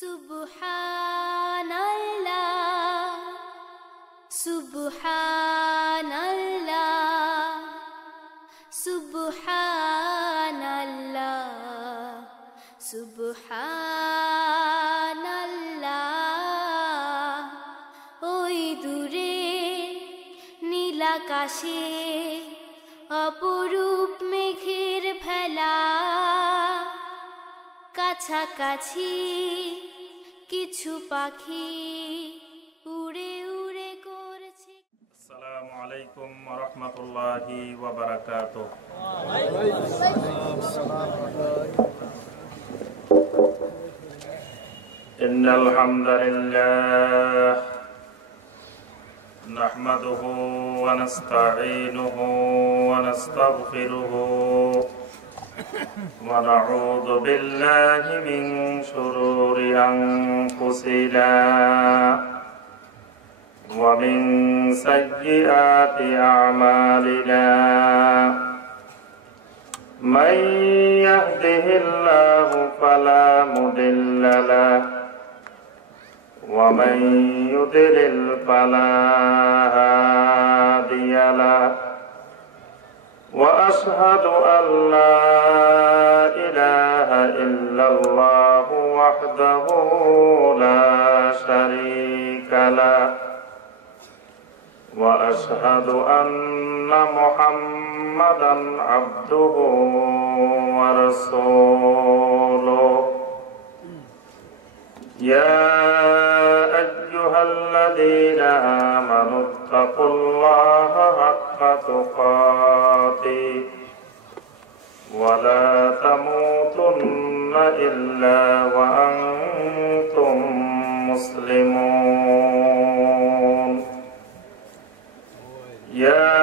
সুবহানাল্লাহ সুবহানাল্লাহ সুবহানাল্লাহ সুবহানাল্লাহ। ওই দূরে নীলাকাশে অপরূপ মেঘের ভেলা, কাছাকাছি কিছু পাখি উড়ে উড়ে করছে। আসসালামু আলাইকুম ওয়া রাহমাতুল্লাহি ওয়া বারাকাতুহু। ইন্নাল হামদালিল্লাহ নাহমাদুহু ওয়া নাস্তাঈনুহু ওয়া নাস্তাগফিরুহু ওয়া নাউযু বিল্লাহি মিন শুরুরি আনফুসিনা ওয়া মিন সাইয়্যাতি আ'মালিনা। মান ইয়াহদিহিল্লাহু ফালা মুদিল্লা লাহু ওয়া মান ইউদ্লিল ফালা হাদিয়া লাহু। وأشهد أن لا إله إلا الله وحده لا شريك له وأشهد أن محمدا عبده ورسوله. يا أيها الذين آمنوا اتقوا الله حق تقاته ولا تموتن إلا وأنتم مسلمون. يا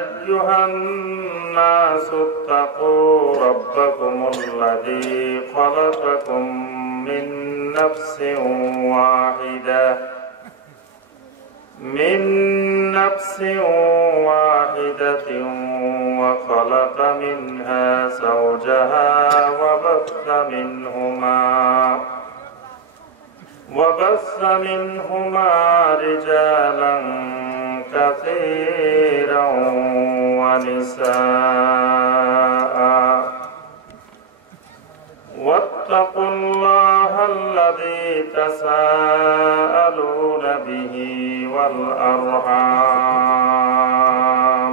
أيها الناس اتقوا ربكم الذي خلقكم من نفس واحدة وخلق منها زوجها وبث منهما رجالا كثيرا ونساء. واتقوا الله الذي تساءلون به والأرحام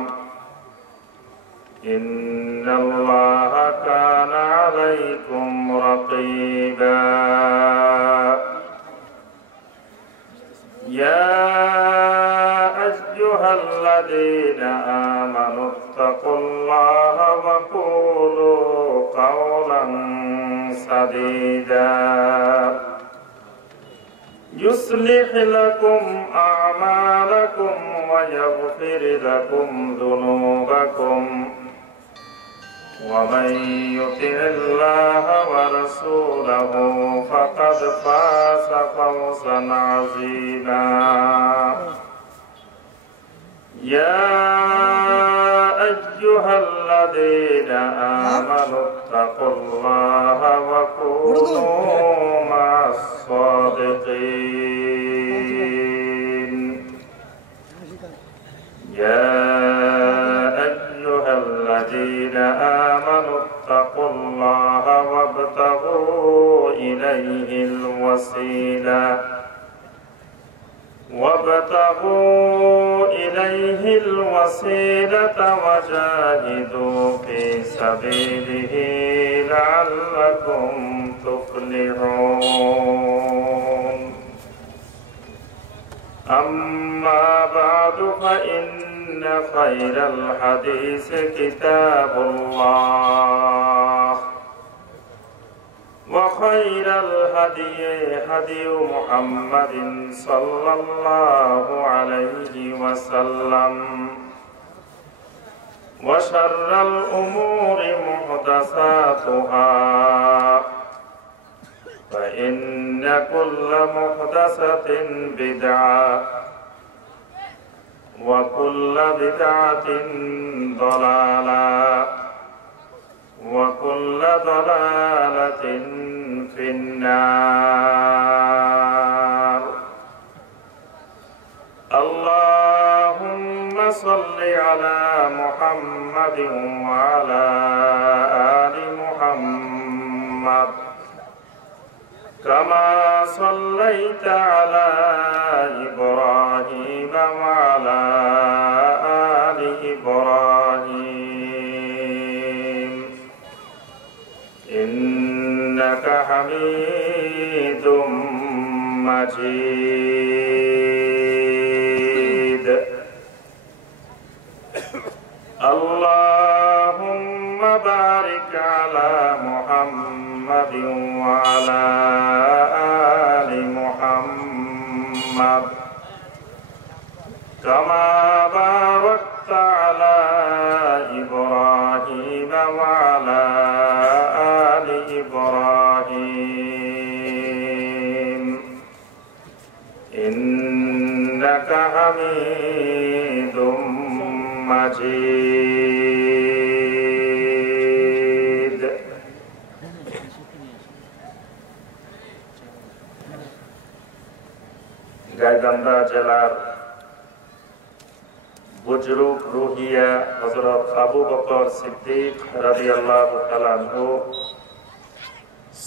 إن الله كان عليكم رقيبا. يا أيها الذين آمنوا اتقوا الله وقولوا قولا سديدا يصلح لكم أعمالكم ويغفر لكم ذنوبكم ومن يطع الله ورسوله فقد فاز فوزا عظيما. يا أيها الذين آمنوا اتقوا الله وكونوا مع الصادقين. يا أيها الذين آمنوا اتقوا الله وابتغوا إليه الوسيلة وجاهدوا في سبيله لعلكم تفلحون. أما بعد فإن خير الحديث كتاب الله وخير الهدي هدي محمد صلى الله عليه وسلم وشر الأمور محدثاتها فإن كل محدثة بدعة وكل بدعة ضلالة وكل ضلالة في النار. على محمد وعلى آل محمد كما صليت على إبراهيم وعلى آل إبراهيم إنك حميد مجيد اللهم بارك على محمد وعلى آل محمد كما باركت على إبراهيم وعلى آل إبراهيم إنك حميد مجيد গাইবান্ধা জেলার বুজরুগ রুহিয়া হযরত আবু বকর সিদ্দিক রাদিয়াল্লাহু তাআলা আনহু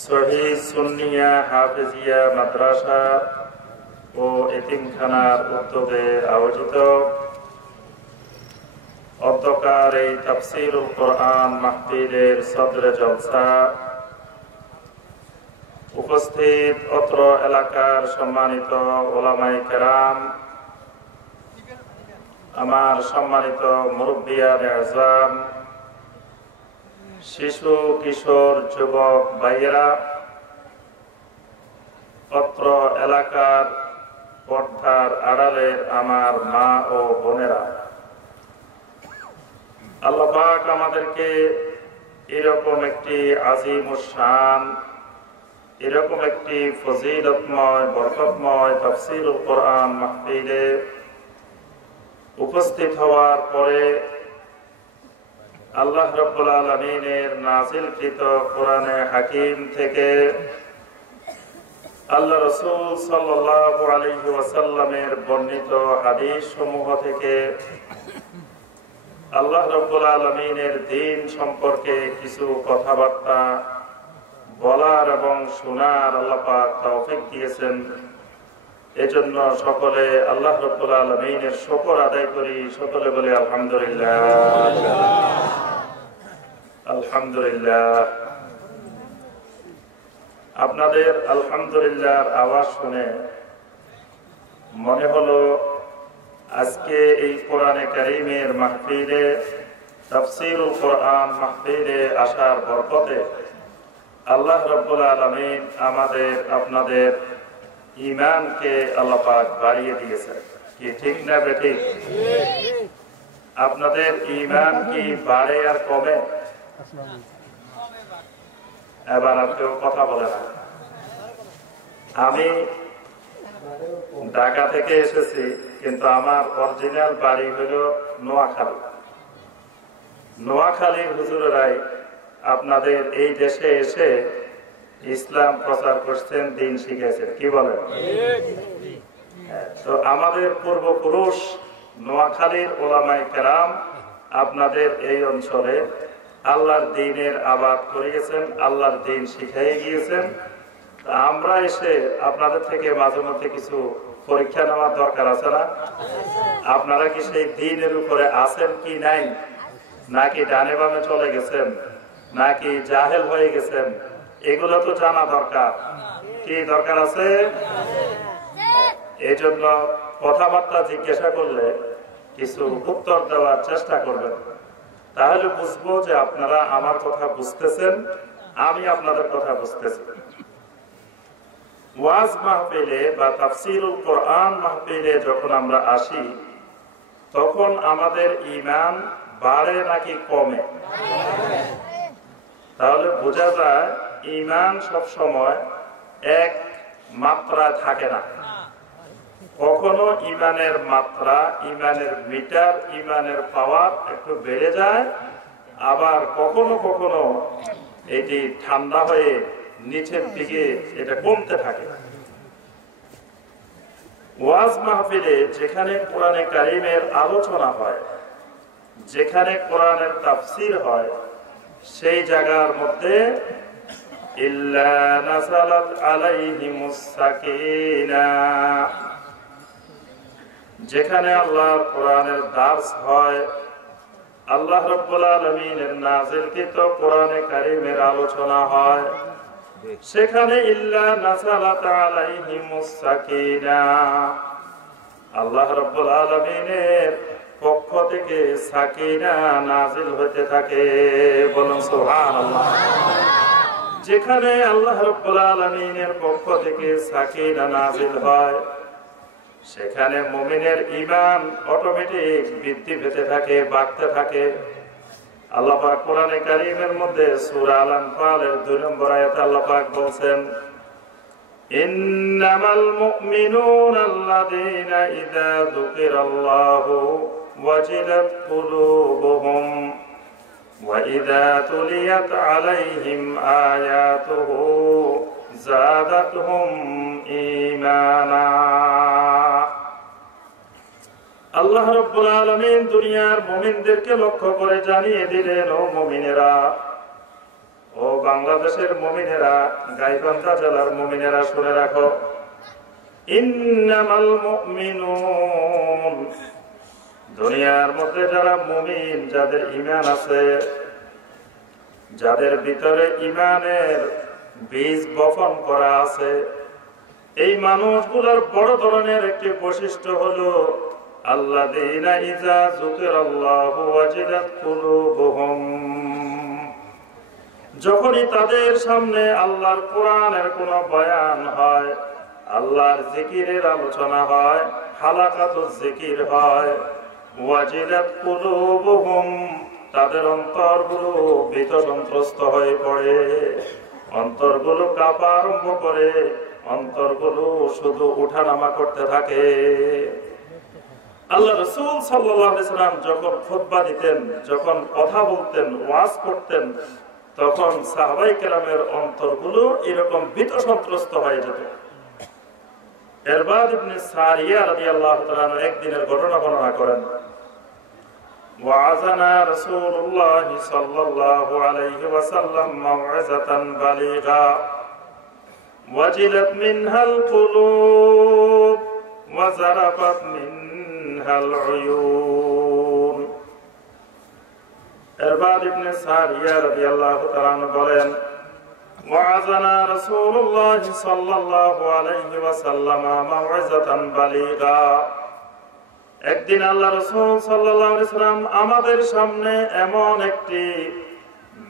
সহিহ সুন্নিয়া হাফেজিয়া মাদ্রাসা ও এতিমখানার উদ্যোগে আয়োজিত অধ্যকার এই তাফসীরুল কোরআন মাহফিলের সদরে জলসা উপস্থিত অত্র এলাকার সম্মানিত ওলামায়ে কেরাম, আমার সম্মানিত মুরব্বিয়ানে আযম, শিশু কিশোর যুবক ভাইয়েরা, অত্র এলাকার পর্দার আড়ালের আমার মা ও বোনেরা, আল্লাহ পাক আমাদেরকে এরকম একটি আজিমুশ শান, এরকম একটি ফজিলতময় বরকতময় তাফসীরুল কোরআন মাহফিলে উপস্থিত হওয়ার পরে আল্লাহ রাব্বুল আলামিনের নাযিলকৃত কোরআনে হাকিম থেকে আল্লাহ রাসূল সাল্লাল্লাহু আলাইহি ওয়াসাল্লামের বর্ণিত হাদিস সমূহ থেকে আল্লাহ রাব্বুল আলামিনের দ্বীন সম্পর্কে কিছু কথাবার্তা বলার এবং শোনার আল্লাহ পাক তৌফিক দিয়েছেন। এজন্য সকলে আল্লাহ রাব্বুল আলামিনের শুকর আদায় করি। সকলে বলি আলহামদুলিল্লাহ, আলহামদুলিল্লাহ। আপনাদের আলহামদুলিল্লাহর আওয়াজ শুনে মনে হলো আজকে এই কোরআনে কারীমের মাহফিলে, তাফসীরুল কোরআন মাহফিলে আসার বরকতে আল্লাহ রাব্বুল আলামিন আমাদের আপনাদের ঈমানকে আল্লাহ পাক বাড়িয়ে দিয়েছেন। কি ঠিক না বেঠিক? আপনাদের ঈমান কি বাড়ে আর কমে? এবার আর কেউ কথা বলে না। আমি ঢাকা থেকে এসেছি, কিন্তু আমার অরিজিনাল বাড়ি হলো নোয়াখালী। নোয়াখালীর হুজুরেরাই আপনাদের এই দেশে এসে ইসলাম প্রচার করছেন, দিন শিখেছেন। কি বলেন? তো আমাদের পূর্বপুরুষ নোয়াখালীর ওলামায়ে কেরাম আপনাদের এই অঞ্চলে আল্লাহর দ্বীনের আবাদ করিয়েছেন, আল্লাহর দ্বীন শিখাই গিয়েছেন। আমরা এসে আপনাদের থেকে মাঝে মধ্যে কিছু পরীক্ষা নেওয়ার দরকার আছে না? আপনারা কি সেই দ্বীনের উপরে আছেন কি নাই, নাকি ডানে বামে চলে গেছেন, নাকি জাহেল হয়ে গেছেন, এগুলো তো জানা দরকার। কি দরকার আছে? এই জন্য কথাবার্তা জিজ্ঞাসা করলে কিছু উত্তর দেওয়ার চেষ্টা করবেন, তাহলে বুঝবো যে আপনারা আমার কথা বুঝতেছেন, আমি আপনাদের কথা বুঝতেছি। ওয়াজ মাহফিলে বা তাফসীরুল কোরআন মাহফিলে যখন আমরা আসি, তখন আমাদের ঈমান বাড়ে নাকি কমে? তাহলে বোঝা যায় ঈমান সব সময় এক মাত্রা থাকে না। কখনো ঈমানের মাত্রা, ঈমানের মিটার, ঈমানের পাওয়ার একটু বেড়ে যায়, আবার কখনো কখনো এটি ঠান্ডা হয়ে নিচের দিকে এটা কমতে থাকে। ওয়াজ মাহফিলে যেখানে কোরআনে কারীমের আলোচনা হয়, যেখানে কোরআনের তাফসীর হয় সেই জায়গার মধ্যে ইল্লা নাযালাত আলাইহিমুস সাকিনাহ, যেখানে আল্লাহর কোরআনের দার্স হয়, আল্লাহ রাব্বুল আলামিনের নাযিলকৃত কোরআনে কারীমের আলোচনা হয়, সেখানে ইল্লা নাযালাত আলাইহিমুস সাকিনাহ, আল্লাহ রাব্বুল আলামিনের পক্ষ থেকে সাকিনা নাযিল হতে থাকে। বলুন সুবহানাল্লাহ। যেখানে আল্লাহ রাব্বুল আলামিনের পক্ষ থেকে সাকিনা নাযিল হয় সেখানে মুমিনের ঈমান অটোমেটিক বৃদ্ধি পেতে থাকে, বাড়তে থাকে। আল্লাহ পাক কোরআনে কারীমের মধ্যে সূরা আল আনফালের 2 নম্বর আয়াতে আল্লাহ পাক বলেন, ইন্নামাল মুমিনুনা আল্লাযীনা ইযা যুকিরাল্লাহু ওয়াজিলাত কুলুবুহুম ওয়া ইযা তুলিয়াত আলাইহিম আয়াতুহু যাদাতহুম ঈমানা। আল্লাহ রাব্বুল আলামিন দুনিয়ার মুমিনদেরকে লক্ষ্য করে জানিয়ে দিলেন, ও মুমিনেরা, ও বাংলাদেশের মুমিনেরা, গাইবান্ধা জেলার মুমিনেরা শুনে রাখো, ইন্নামাল মুমিনুন, দুনিয়ার মধ্যে যারা মুমিন, যাদের ঈমান আছে, যাদের ভিতরে ঈমানের বীজ বপন করা আছে, এই মানুষগুলোর বড় ধরনের একটি বৈশিষ্ট্য হলো আল্লাযীনা ইযা যুকিরাল্লাহু ওয়াজিলাত কুলুবুহুম, যখনই তাদের সামনে আল্লাহর কোরআনের কোন বয়ান হয়, আল্লাহর জিকিরের আলোচনা হয়, হালাকাতুজ জিকির হয়, ওয়াজিলাত কুলুবুহুম, তাদের অন্তরগুলো ভীত সন্ত্রস্ত হয়ে পড়ে, অন্তরগুলো কাঁপা আরম্ভ করে, অন্তরগুলো শুধু উঠানামা করতে থাকে। আল্লাহ রাসূল সাল্লাল্লাহু আলাইহি সাল্লাম যখন খুতবা দিতেন, যখন কথা বলতেন, ওয়াজ করতেন, তখন সাহাবায়ে কেরামের অন্তরগুলো এরকম ভীত সন্ত্রস্ত হয়ে যেত। ইরবাদ ইবনে সারিয়া রাদিয়াল্লাহু তাআলা একদিনের ঘটনা বর্ণনা করেন, ওয়াজানা রাসূলুল্লাহ সাল্লাল্লাহু আলাইহি ওয়াসাল্লাম মাউইযাতান বালিগা ওয়াজিলাত মিনহাল কুলুব ওয়া যারাফাত মিনহাল উয়ুন। ইরবাদ ইবনে সারিয়া রাদিয়াল্লাহু তাআলা বলেন, ওয়াজানা রাসূলুল্লাহ সাল্লাল্লাহু আলাইহি ওয়াসাল্লাম মাউইযাতান বালিগা, একদিন আল্লাহ রাসূল সাল্লাল্লাহু আলাইহি ওয়াসাল্লাম আমাদের সামনে এমন একটি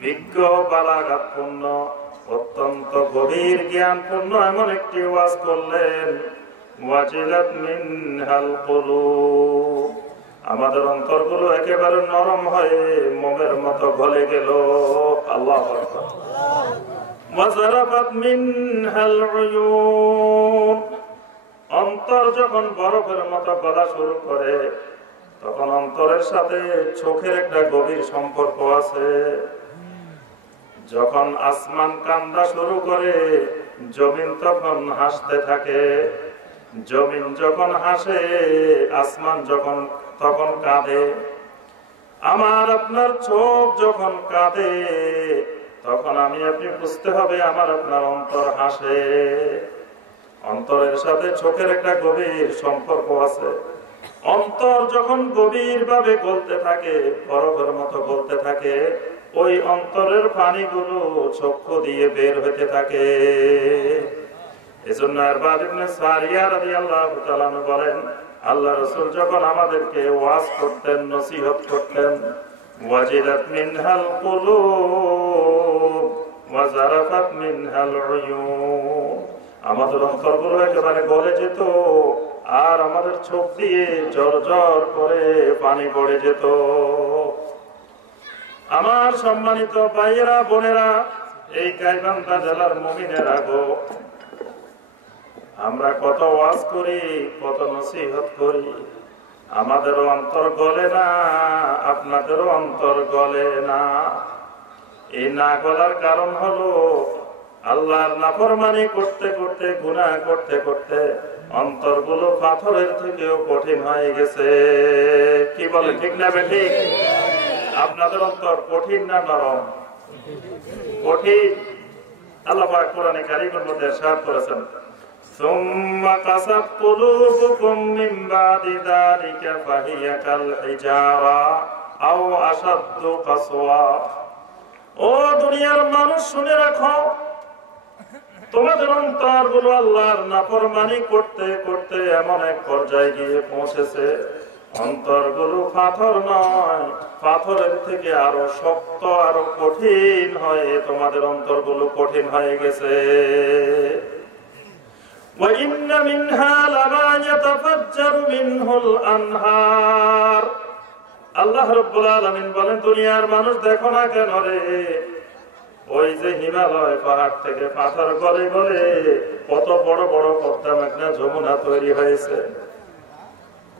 বিজ্ঞ বালাগাতপূর্ণ, অত্যন্ত গভীর জ্ঞানপূর্ণ এমন একটি ওয়াজ করলেন, ওয়াজিলাত মিনহাল কুলুব, আমাদের অন্তরগুলো একেবারে নরম হয়ে মোমের মতো গলে গেল। আল্লাহু আকবার। ওয়া যারাফাত মিনহাল উয়ুন, অন্তর যখন বরফের মতো গলা শুরু করে তখন অন্তরের সাথে চোখের একটা গভীর সম্পর্ক আছে। যখন আসমান কান্দা শুরু করে জমিন তখন হাসতে থাকে, জমিন যখন হাসে আসমান তখন কাঁদে। আমার আপনার চোখ যখন কাঁদে তখন আমি আপনি বুঝতে হবে আমার আপনার অন্তর হাসে। অন্তরের সাথে চোখের একটা গভীর সম্পর্ক আছে। অন্তর যখন গভীর ভাবে গলতে থাকে, বরফের মতো গলতে থাকে, ওই অন্তরের পানিগুলো চক্ষু দিয়ে বের হতে থাকে। এজন্য ইরবাদ ইবনে সারিয়া রাদিয়াল্লাহু তাআলা বলেন, আল্লাহ রাসূল যখন আমাদেরকে ওয়াজ করতেন, নসিহত করতেন, ওয়াজিলাত মিনহাল কুলুব ওয়া যারাফাত মিনহাল উয়ুন, আমাদের অন্তরগুলো একেবারে গলে যেত আর আমাদের চোখ দিয়ে ঝরঝর করে পানি পড়ে যেত। আমার সম্মানিত ভাইয়েরা, বোনেরা, এই গাইবান্ধা জেলার মুমিনেরা গো, আমরা কত ওয়াজ করি, কত নসিহত করি, আমাদেরও অন্তর গলে না, আপনাদেরও অন্তর গলে না। এই না গলার কারণ হলো আল্লাহর নাফরমানি করতে করতে, গুনাহ করতে করতে অন্তরগুলো পাথরের থেকেও কঠিন হয়ে গেছে। কি বলে, ঠিক না বেঠিক? আপনাদের অন্তর কঠিন না নরম? কঠিন। আল্লাহ পাক কোরআনে কারীমের মধ্যে ইরশাদ করেছেন, সুম্মা কাসাত কুলুবুকুম মিন বাদি যালিকা ফাহিয়া কাল হিজারা আও আশাদ্দু কাসওয়া। ও দুনিয়ার মানুষ, শুনে রাখো, তোমাদের অন্তরগুলো আল্লাহর নাফরমানি করতে করতে এমন এক পর্যায়ে গিয়ে পৌঁছেছে, অন্তরগুলো পাথর নয়, পাথরের থেকে আরো শক্ত, আরো কঠিন হয়ে তোমাদের অন্তরগুলো কঠিন হয়ে গেছে। وَإِنَّ مِنْهَا لَمَا يَتَفَجَّرُ مِنْهُ الْأَنْهَارُ। আল্লাহ রাব্বুল আলামিন বলেন, দুনিয়ার মানুষ দেখো না কেন রে, ওই যে হিমালয় পাহাড় থেকে পাথর গলে গলে কত বড় বড় পদ্মা মেঘনা যমুনা তৈরি হয়েছে,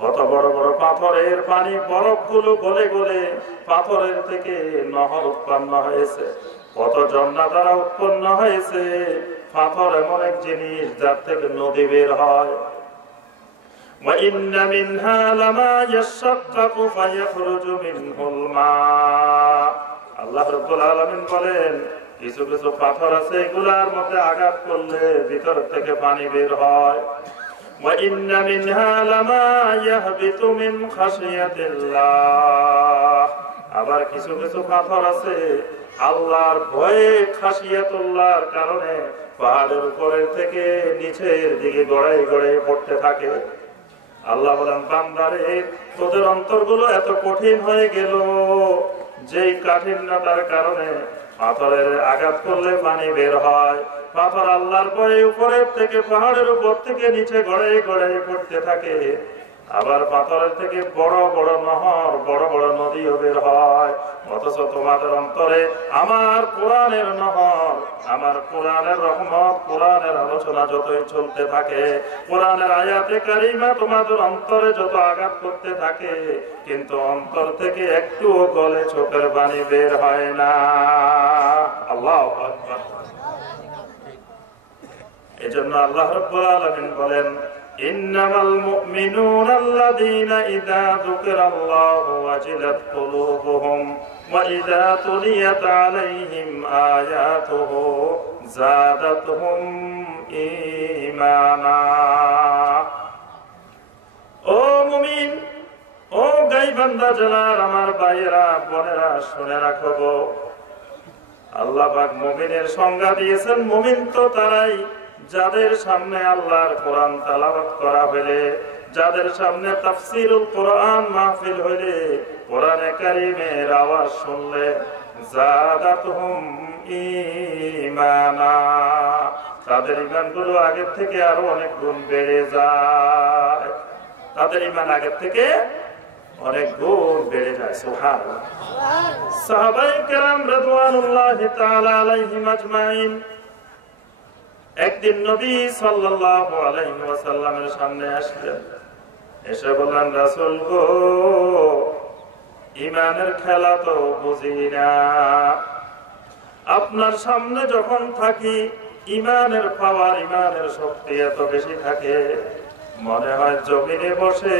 কত বড় বড় পাথরের পানি বরফগুলো গলে গলে পাথরের থেকে নহর উৎপন্ন হয়েছে, কত ঝর্ণা দ্বারা উৎপন্ন হয়েছে। পাথর এমন এক জিনিস যার থেকে নদী বের হয়। وَإِنَّ مِنْهَا لَمَا يَشَّقَّقُ فَيَخْرُجُ مِنْهُ الْمَاءُ। আল্লাহ রাব্বুল আলামিন বলেন, কিছু কিছু পাথর আছে এগুলার মধ্যে আঘাত করলে ভিতর থেকে পানি বের হয়। وَإِنَّ مِنْهَا لَمَا يَهْبِطُ مِنْ خَشْيَةِ اللَّهِ। আবার কিছু কিছু পাথর আছে আল্লাহর ভয়ে, খাশিয়াতুল্লাহর কারণে পাহাড়ের উপরের থেকে নিচের দিকে গড়াই গড়াই পড়তে থাকে। আল্লাহ বলেন, বান্দারে, তোদের অন্তরগুলো এত কঠিন হয়ে গেল, যেই কাঠিন্যতার কারণে পাথরের আঘাত করলে পানি বের হয়। পাথর আল্লাহর ভয়ে উপরের থেকে, পাহাড়ের উপর থেকে নিচে গড়াই গড়াই পড়তে থাকে। আবার পাথরের থেকে বড় বড় নহর, বড় বড় নদীও বের হয়। অথচ তোমাদের অন্তরে আমার কোরআনের নহর, আমার কোরআনের রহমত, কোরআনের আলোচনা যতই চলতে থাকে, কোরআনের আয়াতে কারিমা তোমাদের অন্তরে যত আঘাত করতে থাকে, কিন্তু অন্তর থেকে একটুও গলে চোখের পানি বের হয় না। আল্লাহু আকবার। এজন্য আল্লাহ রাব্বুল আলামিন বলেন, ইন্নামাল মুমিনুনা আল্লাযীনা ইযা যুকিরাল্লাহু ওয়াজিলাত কুলুবুহুম ওয়া ইযা তুলিয়াত আলাইহিম আয়াতুহু যাদাতহুম ঈমানা। ও মুমিন, ও গায়বান্দা জেলার আমার ভাইয়েরা বোনেরা, শুনে রাখো গো, আল্লাহ পাক মুমিনের সংজ্ঞা দিয়েছেন, মুমিন তো তারাই যাদের সামনে আল্লাহর কোরআন তেলাওয়াত করা হলে, যাদের সামনে তাফসীরুল কোরআন মাহফিল হইলে, কোরআনে কারীমের আওয়াজ শুনলে, যাদাতহুম ঈমানা, তাদের ঈমানগুলো আগের থেকে আরো অনেক গুণ বেড়ে যায়। তাদের ঈমান আগের থেকে অনেক গুণ বেড়ে যায়। সুবহানাল্লাহ। সাহাবায়ে কেরাম রাদিয়াল্লাহু তাআলা আলাইহিম আজমাইন একদিন নবী সাল্লাল্লাহু আলাইহি ওয়াসাল্লামের সামনে আসলেন, এসে বললেন, রাসূল গো, ঈমানের খেলা তো বুঝি না, আপনার সামনে যখন থাকি ঈমানের পাওয়ার, ঈমানের শক্তি এত বেশি থাকে, মনে হয় জমিনে বসে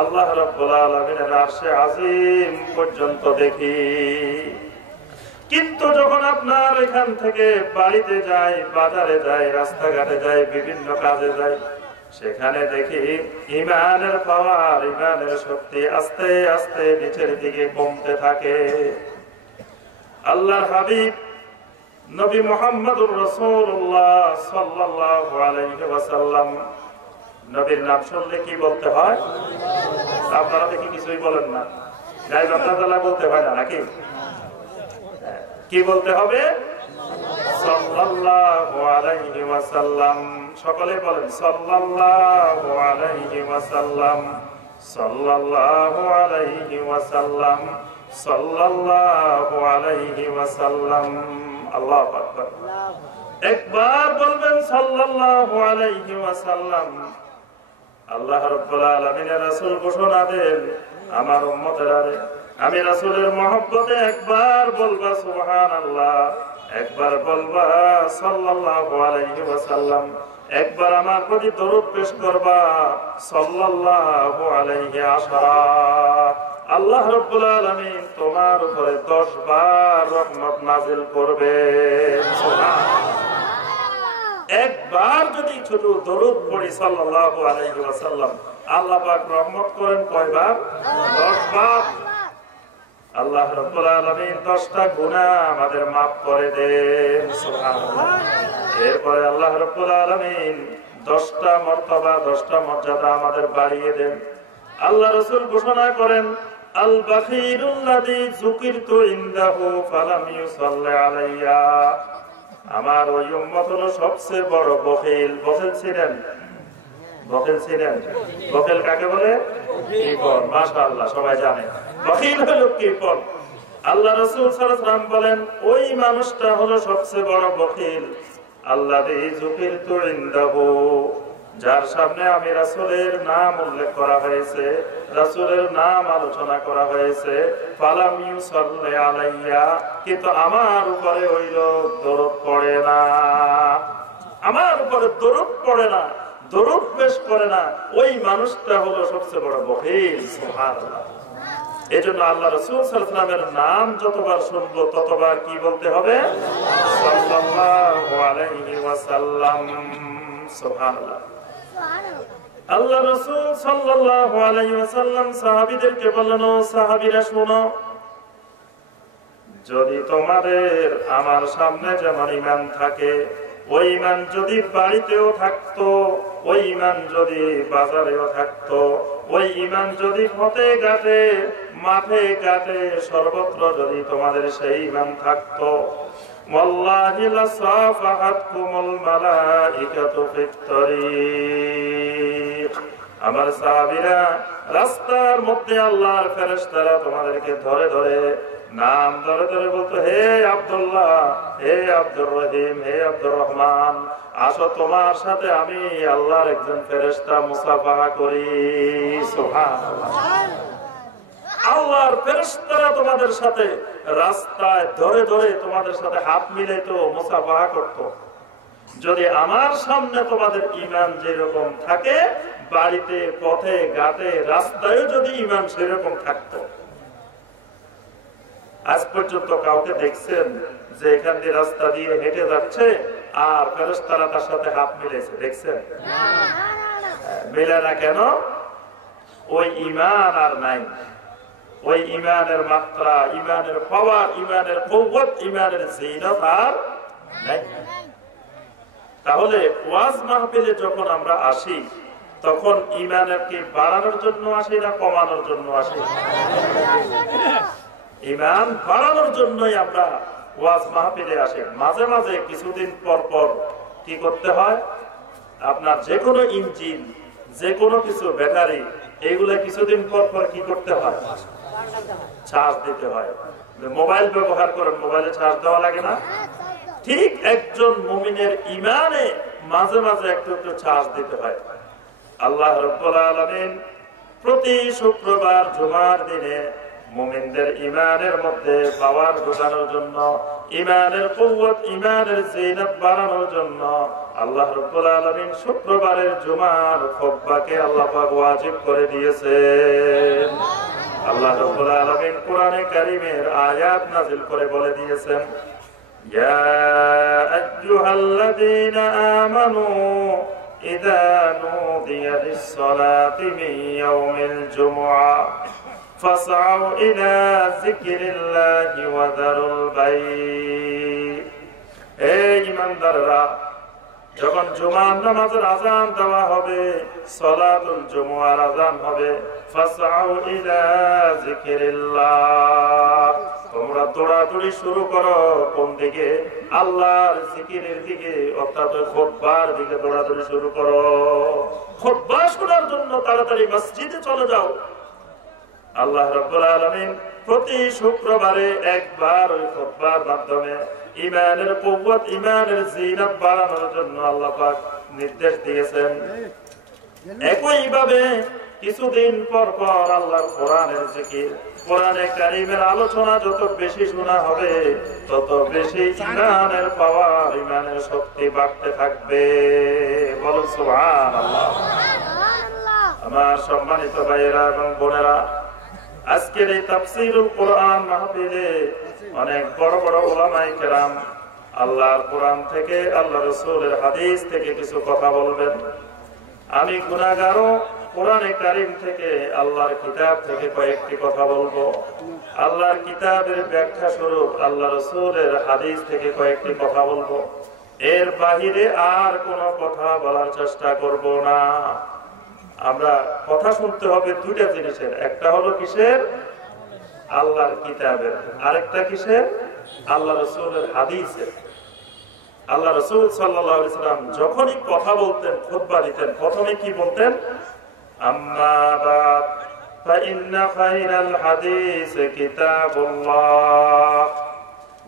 আল্লাহ রাব্বুল আলামিনের আরশে আজিম পর্যন্ত দেখি। কিন্তু যখন আপনার এখান থেকে বাড়িতে যাই, বাজারে যাই, রাস্তাঘাটে যাই, বিভিন্ন কাজে যাই, সেখানে দেখি ঈমানের পাওয়ার, ঈমানের শক্তি আস্তে আস্তে নিচের দিকে কমতে থাকে। আল্লাহর হাবিব নবী মুহাম্মদুর রাসূলুল্লাহ সাল্লাল্লাহু আলাইহি ওয়াসাল্লাম, নবীর নাম শুনলে কি বলতে হয়? আপনারা দেখি কিছুই বলেন না, গায়ে বাতালা বলতে হয় না নাকি? কি বলতে হবে? সাল্লাল্লাহু আলাইহি ওয়াসাল্লাম। সকলে বলেন, সাল্লাল্লাহু আলাইহি ওয়াসাল্লাম, সাল্লাল্লাহু আলাইহি ওয়াসাল্লাম, সাল্লাল্লাহু আলাইহি ওয়াসাল্লাম। আল্লাহু আকবার। একবার বলবেন সাল্লাল্লাহু আলাইহি ওয়াসাল্লাম। আল্লাহ রাব্বুল আলামিনের রাসূল ঘোষণা দেন, আমার উম্মতেরা, আমি রাসূলের মহব্বতে একবার বলবা সুবহানাল্লাহ, একবার বলবা সাল্লাল্লাহু আলাইহি ওয়াসাল্লাম, একবার আমার প্রতি দরুদ পেশ করবা সাল্লাল্লাহু আলাইহি আশরা। আল্লাহ রাব্বুল আলামিন তোমার উপরে 10 বার রহমত নাযিল করবেন। একবার যদি ছোট দরুদ পড়ি সাল্লাল্লাহু আলাইহি ওয়াসাল্লাম, আল্লাহ পাক রহমত করেন কয়বার? 10 বার। আল্লাহ রাব্বুল আলামিন 10টা গুনাহ আমাদের maaf করে দেন, সুবহানাল্লাহ। এরপরে আল্লাহ রাব্বুল আলামিন 10টা মর্তবা, 10টা মর্যাদা আমাদের বাড়িয়ে দেন। আল্লাহ রাসূল ঘোষণা করেন, আল বাখিরুল্লাযী যুকিরতু ইনদাহু ফালাম ইউসাল্লি আলাইয়া। আমার ওই উম্মত হলো সবচেয়ে বড় বখিল। বখিল ছিলেন? বখিল ছিলেন? বখিল কাকে বলে? কৃপণ। মাশাআল্লাহ, সবাই জানে বখিল হলো কৃপণ। আল্লাহ রাসূল সাল্লাল্লাহু আলাইহি ওয়াসাল্লাম বলেন, ওই মানুষটা হলো সবচেয়ে বড় বখিল আল্লাযী যুকিরতু ইনদাহু, যার সামনে আমি রাসূলের নাম উল্লেখ করা হয়েছে, রাসূলের নাম আলোচনা করা হয়েছে, ফালাম ইউসাল্লি আলাইয়া, কিন্তু আমার উপরে ওই লোক দরুদ পড়ে না, আমার উপরে দরুদ পড়ে না, দরুদ পেশ করে না, ওই মানুষটা হলো সবচেয়ে বড় বখিল। সুবহানাল্লাহ। এজন্য আল্লাহ রাসূল সাল্লাল্লাহু আলাইহি ওয়াসাল্লামের নাম যতবার শুনবো ততবার কি বলতে হবে? সাল্লাল্লাহু আলাইহি ওয়াসাল্লাম। সুবহানাল্লাহ। আল্লাহ রাসূল সাল্লাল্লাহু আলাইহি ওয়াসাল্লাম সাহাবীদেরকে বললেন, ও সাহাবীরা শুনো, যদি তোমাদের আমার সামনে যেমন ঈমান থাকে, ওই ঈমান যদি বাড়িতেও থাকতো, ওই ঈমান যদি বাজারেও থাকতো, ওই ঈমান যদি পথে ঘাটে মাঠে ঘাটে সর্বত্র যদি তোমাদের সেই ঈমান থাকতো, ওয়াল্লাহি লাসাফাহাতকুমুল মালাইকাতু ফিত তরিক, আমার সাহাবীরা রাস্তার মধ্যে আল্লাহর ফেরেশতারা তোমাদেরকে ধরে ধরে নাম ধরে ধরে বলতো, হে আব্দুল্লাহ, হে আব্দুর রহিম, হে আব্দুর রহমান, আসো তোমার সাথে আমি আল্লাহর একজন ফেরেশতা মুসাফাহা করি। সুবহানাল্লাহ। আল্লাহর ফেরেশতারা তোমাদের সাথে রাস্তায় ধরে ধরে তোমাদের সাথে হাত মিলাইতো, মুসাফাহা করতো। যদি আমার সামনে তোমাদের ঈমান যেরকম থাকে, বাড়িতে পথে ঘাটে রাস্তায় যদি ঈমান সেরকম থাকতো। আজ পর্যন্ত কাউকে দেখছেন যে এখান দিয়ে রাস্তা দিয়ে হেঁটে যাচ্ছে আর ফেরেশতারা তার সাথে হাত মিলেছে? দেখছেন? মিলে না কেন? ওই ঈমান আর নাই, ওই ঈমানের মাত্রা, ঈমানের পাওয়ার, ঈমানের কুওয়াত, ঈমানের জিনাত আর নাই। তাহলে ওয়াজ মাহফিলে যখন আমরা আসি তখন ঈমানের কি বাড়ানোর জন্য আসি না কমানোর জন্য আসি? ঈমান বাড়ানোর জন্যই আমরা ওয়াজ মাহফিলে আসি। মাঝে মাঝে কিছুদিন পর পর কি করতে হয়, আপনার যে কোনো ইঞ্জিন, যে কোনো কিছু ব্যাটারি, এইগুলা কিছুদিন পর পর কি করতে হয়? চার্জ দিতে হয়। মোবাইল ব্যবহার করেন, মোবাইলে চার্জ দেওয়া লাগে না? ঠিক একজন মুমিনের ঈমানে মাঝে মাঝে একটু একটু চার্জ দিতে হয়। আল্লাহ রাব্বুল আলামিন প্রতি শুক্রবার জুমার দিনে মুমিনদের ঈমানের মধ্যে পাওয়ার ঢোকানোর জন্য, ঈমানের কুওয়াত, ঈমানের জিনাত বাড়ানোর জন্য আল্লাহ রাব্বুল আলামিন শুক্রবারের জুমার খুতবাকে আল্লাহ পাক ওয়াজিব করে দিয়েছেন। আল্লাহ রাব্বুল আলামিন কোরআনে কারীমের আয়াত নাযিল করে বলে দিয়েছেন, ইয়া আইয়ুহাল্লাযীনা আমানু ইযা নুদিয়া লিস-সালাতি মিন ইয়াউমিল জুমআ ফাসআউ ইলা যিকরিল্লাহি ওয়া যারুল বাই'। হে ঈমানদাররা, যখন জুমার নামাজের আযান দেওয়া হবে, সালাতুল জুমআর আযান হবে, ফাসআউ ইলা যিকরিল্লাহ, তোমরা দৌড়াদৌড়ি শুরু করো কোন দিকে? আল্লাহর জিকিরের দিকে, অর্থাৎ খুতবার দিকে দৌড়াদৌড়ি শুরু করো। খুতবা শোনার জন্য তাড়াতাড়ি মসজিদে চলে যাও। আল্লাহ রাব্বুল আলামিন প্রতি শুক্রবারে একবার ওই খুতবার মাধ্যমে ঈমানের কুওয়াত, ঈমানের জিনাত বাড়ানোর জন্য আল্লাহ পাক নির্দেশ দিয়েছেন। একইভাবে কিছুদিন পর পর আল্লাহর কোরআনের জিকির, কোরআনে কারীমের আলোচনা যত বেশি শোনা হবে তত বেশি ঈমানের পাওয়ার, ঈমানের শক্তি বাড়তে থাকবে। বলুন সুবহানাল্লাহ। আমার সম্মানিত ভাইয়েরা এবং বোনেরা, আজকের এই তাফসীরুল কোরআন মাহফিলে অনেক বড় বড় উলামায়ে কেরাম আল্লাহর কোরআন থেকে, আল্লাহ রাসূলের হাদিস থেকে কিছু কথা বলবেন। আমি গুনাহগারও কোরআনে কারীম থেকে, আল্লাহর কিতাব থেকে কয়েকটি কথা বলবো। আল্লাহর কিতাবের ব্যাখ্যা স্বরূপ আল্লাহ রাসূলের হাদিস থেকে কয়েকটি কথা বলবো। এর বাহিরে আর কোনো কথা বলার চেষ্টা করব না। আমরা কথা শুনতে হবে দুইটা জিনিসের, একটা হলো কিসের? আল্লাহর কিতাবের, আরেকটা কিসের? আল্লাহ রাসূলের হাদিসের। আল্লাহ রাসূল সাল্লাল্লাহু আলাইহি ওয়াসাল্লাম যখনই কথা বলতেন, খুতবা দিতেন, প্রথমে কি বলতেন? আম্মা বাদ ফাইন্না খায়রাল হাদিস কিতাবুল্লাহ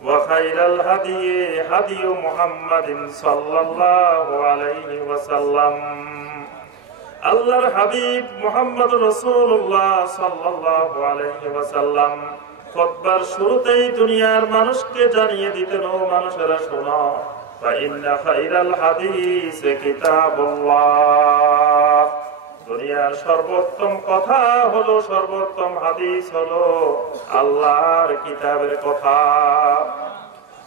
ওয়া খায়রাল হাদি হাদি মুহাম্মাদিন সাল্লাল্লাহু আলাইহি ওয়াসাল্লাম। আল্লাহর হাবিব মুহাম্মদ রাসূলুল্লাহ সাল্লাল্লাহু আলাইহি ওয়াসাল্লাম খুতবার শুরুতেই দুনিয়ার মানুষকে জানিয়ে দিতেন, ও মানুষেরা শোনো, ফাইন্না খায়রাল হাদিস কিতাবুল্লাহ, দুনিয়ার সর্বোত্তম কথা হলো, সর্বোত্তম হাদিস হলো আল্লাহর কিতাবের কথা।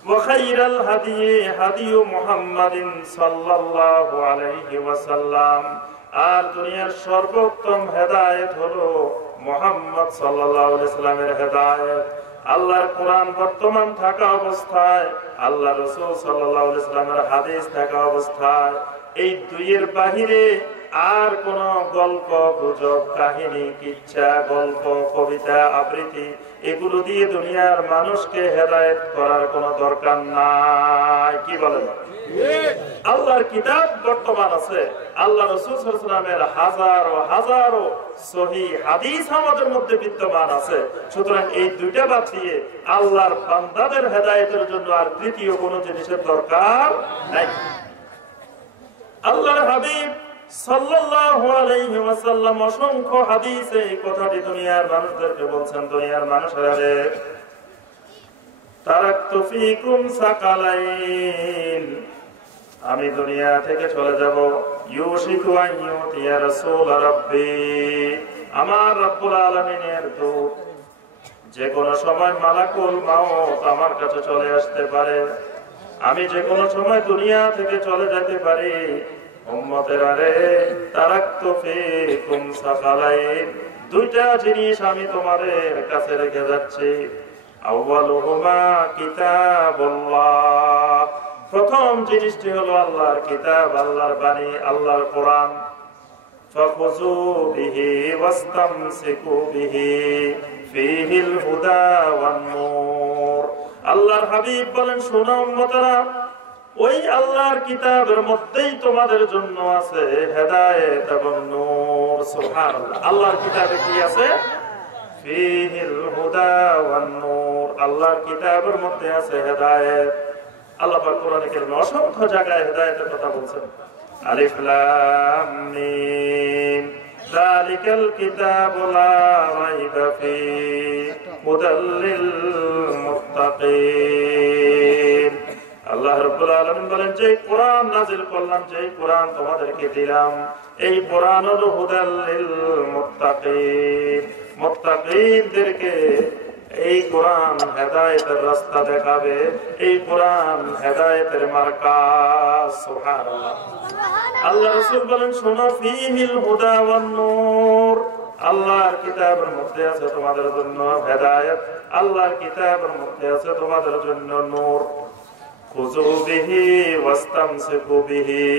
ওয়া খায়রাল হাদি হাদি মুহাম্মাদিন সাল্লাল্লাহু আলাইহি ওয়াসাল্লাম, আর দুনিয়ার সর্বোত্তম হেদায়েত হলো মুহাম্মদ সাল্লাল্লাহু আলাইহি ওয়াসাল্লামের হেদায়েত। আল্লাহর কোরআন বর্তমান থাকা অবস্থায়, আল্লাহ রাসূল সাল্লাল্লাহু আলাইহি ওয়াসাল্লামের হাদিস থাকা অবস্থায়, এই দুইয়ের বাহিরে আর কোন গল্প, গুজব, কাহিনী, কিচ্ছা, গল্প, কবিতা, আবৃত্তি এগুলো দিয়ে দুনিয়ার মানুষকে হেদায়েত করার কোনো দরকার নাই। কি বলেন? আল্লাহর কিতাব বর্তমান আছে, আল্লাহ রাসূল সাল্লাল্লাহু আলাইহি ওয়াসাল্লামের হাজারো হাজারো সহিহ হাদিস আমাদের মধ্যে বিদ্যমান আছে। সুতরাং এই দুইটা বাদ দিয়ে আল্লাহর বান্দাদের হেদায়েতের জন্য আর তৃতীয় কোনো জিনিসের দরকার নাই। আল্লাহর হাবিব সাল্লাল্লাহু আলাইহি ওয়াসাল্লাম অসংখ্য হাদিসে এই কথাটি দুনিয়ার মানুষদেরকে বলছেন, দুনিয়ার মানুষেরা রে, তারাকতু ফীকুম সাকালাইন, আমি দুনিয়া থেকে চলে যাব, ইউশিকু আন ইউতিয়া রাসূল রাব্বি, আমার রব্বুল আলামিনের দূত যে কোনো সময় মালাকুল মাউত আমার কাছে চলে আসতে পারে, আমি যে কোনো সময় দুনিয়া থেকে চলে যেতে পারি। উম্মতেরা রে, তারাকতু ফীকুম সাকালাইন, দুইটা জিনিস আমি তোমাদের কাছে রেখে যাচ্ছি। আউয়ালুহুমা কিতাবুল্লাহ, প্রথম জিনিসটি হলো আল্লাহর কিতাব, আল্লাহর বাণী, আল্লাহর কোরআন। ফাখুযু বিহি ওয়াস্তামসিকু বিহি ফীহিল হুদা ওয়ান নূর। আল্লাহর হাবিব বলেন, শোনো উম্মতেরা, ওই আল্লাহর কিতাবের মধ্যেই তোমাদের জন্য আছে হেদায়েত এবং নূর। সুবহানাল্লাহ, আল্লাহর কিতাবে কি আছে? ফীহিল হুদা ওয়ান নূর, আল্লাহর কিতাবের মধ্যে আছে হেদায়েত। আল্লাহ পাক কোরআনে কারীমে অসংখ্য জায়গায় হেদায়েতের কথা বলছেন। আলিফ লাম মিম যালিকাল কিতাবু লা রাইবা ফীহি হুদাল লিল মুত্তাকিন। আল্লাহ রাব্বুল আলামিন বলেন, যে কোরআন নাযিল করলাম, যে কোরআন তোমাদেরকে দিলাম, এই কোরআন হলো হুদাল লিল মুত্তাকিন, মুত্তাকিনদেরকে এই কোরআন হেদায়েতের রাস্তা দেখাবে, এই কোরআন হেদায়েতের মার্কাজ। সুবহানাল্লাহ। আল্লাহ রাসূল বলেন, শোনো, ফীহিল হুদা ওয়ান নূর, আল্লাহর কিতাবের মধ্যে আছে তোমাদের জন্য হেদায়েত, আল্লাহর কিতাবের মধ্যে আছে তোমাদের জন্য নূর। খুযু বিহি ওয়াস্তামসিকু বিহি,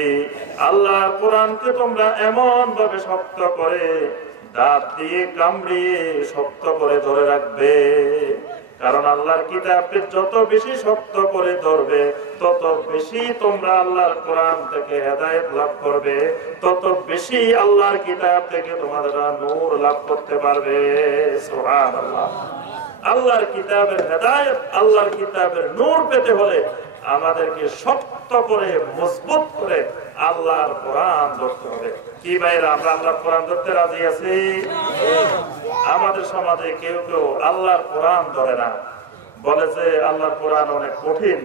আল্লাহর কোরআনকে তোমরা এমন ভাবে শক্ত করে, দাঁত দিয়ে কামড়িয়ে শক্ত করে ধরে রাখবে। কারণ আল্লাহর কিতাবকে যত বেশি শক্ত করে ধরবে, তত বেশি তোমরা আল্লাহর কোরআন থেকে হেদায়েত লাভ করবে, তত বেশি আল্লাহর কিতাব থেকে তোমরা নূর লাভ করতে পারবে। সুবহানাল্লাহ। আল্লাহর কিতাবের হেদায়েত, আল্লাহর কিতাবের নূর পেতে হলে আমাদেরকে শক্ত করে, মজবুত করে আল্লাহর কোরআন ধরতে হবে। কি ভাইরা, আমরা আল্লাহর কোরআন ধরতে রাজি আছি? আমাদের সমাজে কেউ কেউ আল্লাহর কোরআন ধরে না, বলে যে আল্লাহর কোরআন অনেক কঠিন,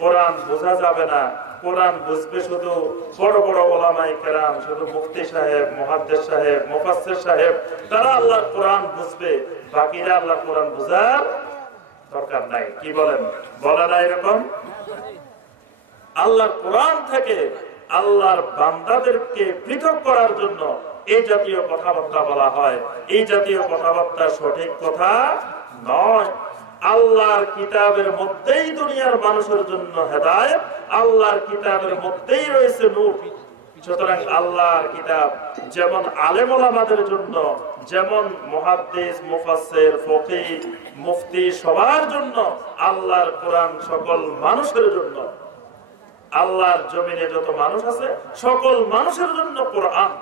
কোরআন বোঝা যাবে না, কোরআন বুঝবে শুধু বড় বড় ওলামায়ে কেরাম, শুধু মুফতি সাহেব, মুহাদ্দিস সাহেব, মুফাসসির সাহেব, তারা আল্লাহর কোরআন বুঝবে, বাকিরা আল্লাহর কোরআন বুঝার দরকার নাই। কি বলেন? বলে না এরকম? আল্লাহর কোরআন থেকে আল্লাহর বান্দাদেরকে পৃথক করার জন্য এই জাতীয় কথাবার্তা বলা হয়। এই জাতীয় কথাবার্তা সঠিক কথা নয়। আল্লাহর কিতাবের মধ্যেই দুনিয়ার মানুষের জন্য হেদায়েত, আল্লাহর কিতাবের মধ্যেই রয়েছে নূর। সুতরাং আল্লাহর কিতাব যেমন আলেম ওলামাদের জন্য, যেমন মুহাদ্দিস, মুফাসসির, ফকিহ, মুফতি সবার জন্য, আল্লাহর কোরআন সকল মানুষের জন্য। আল্লাহর জমিনে যত মানুষ আছে সকল মানুষের জন্য কোরআন।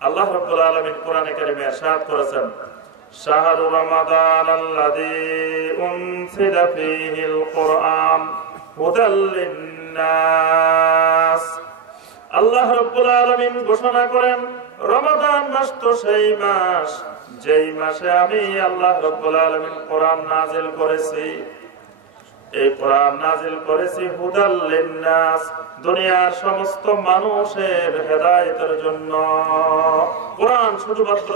আল্লাহ রাব্বুল আলামিন কোরআনে কারিমে ইরশাদ করেছেন, শাহরু রমাদানাল্লাযী উনজিলা ফীহিল কুরআন হুদাল লিন্নাস। আল্লাহ রাব্বুল আলামিন ঘোষণা করেন, রমাদান মাস তো সেই মাস যেই মাসে আমি আল্লাহ রাব্বুল আলামিন কোরআন নাযিল করেছি। এই কোরআন নাযিল করেছি হুদাল লিন্নাস, দুনিয়ার সমস্ত মানুষের হেদায়েতের জন্য। কোরআন শুধুমাত্র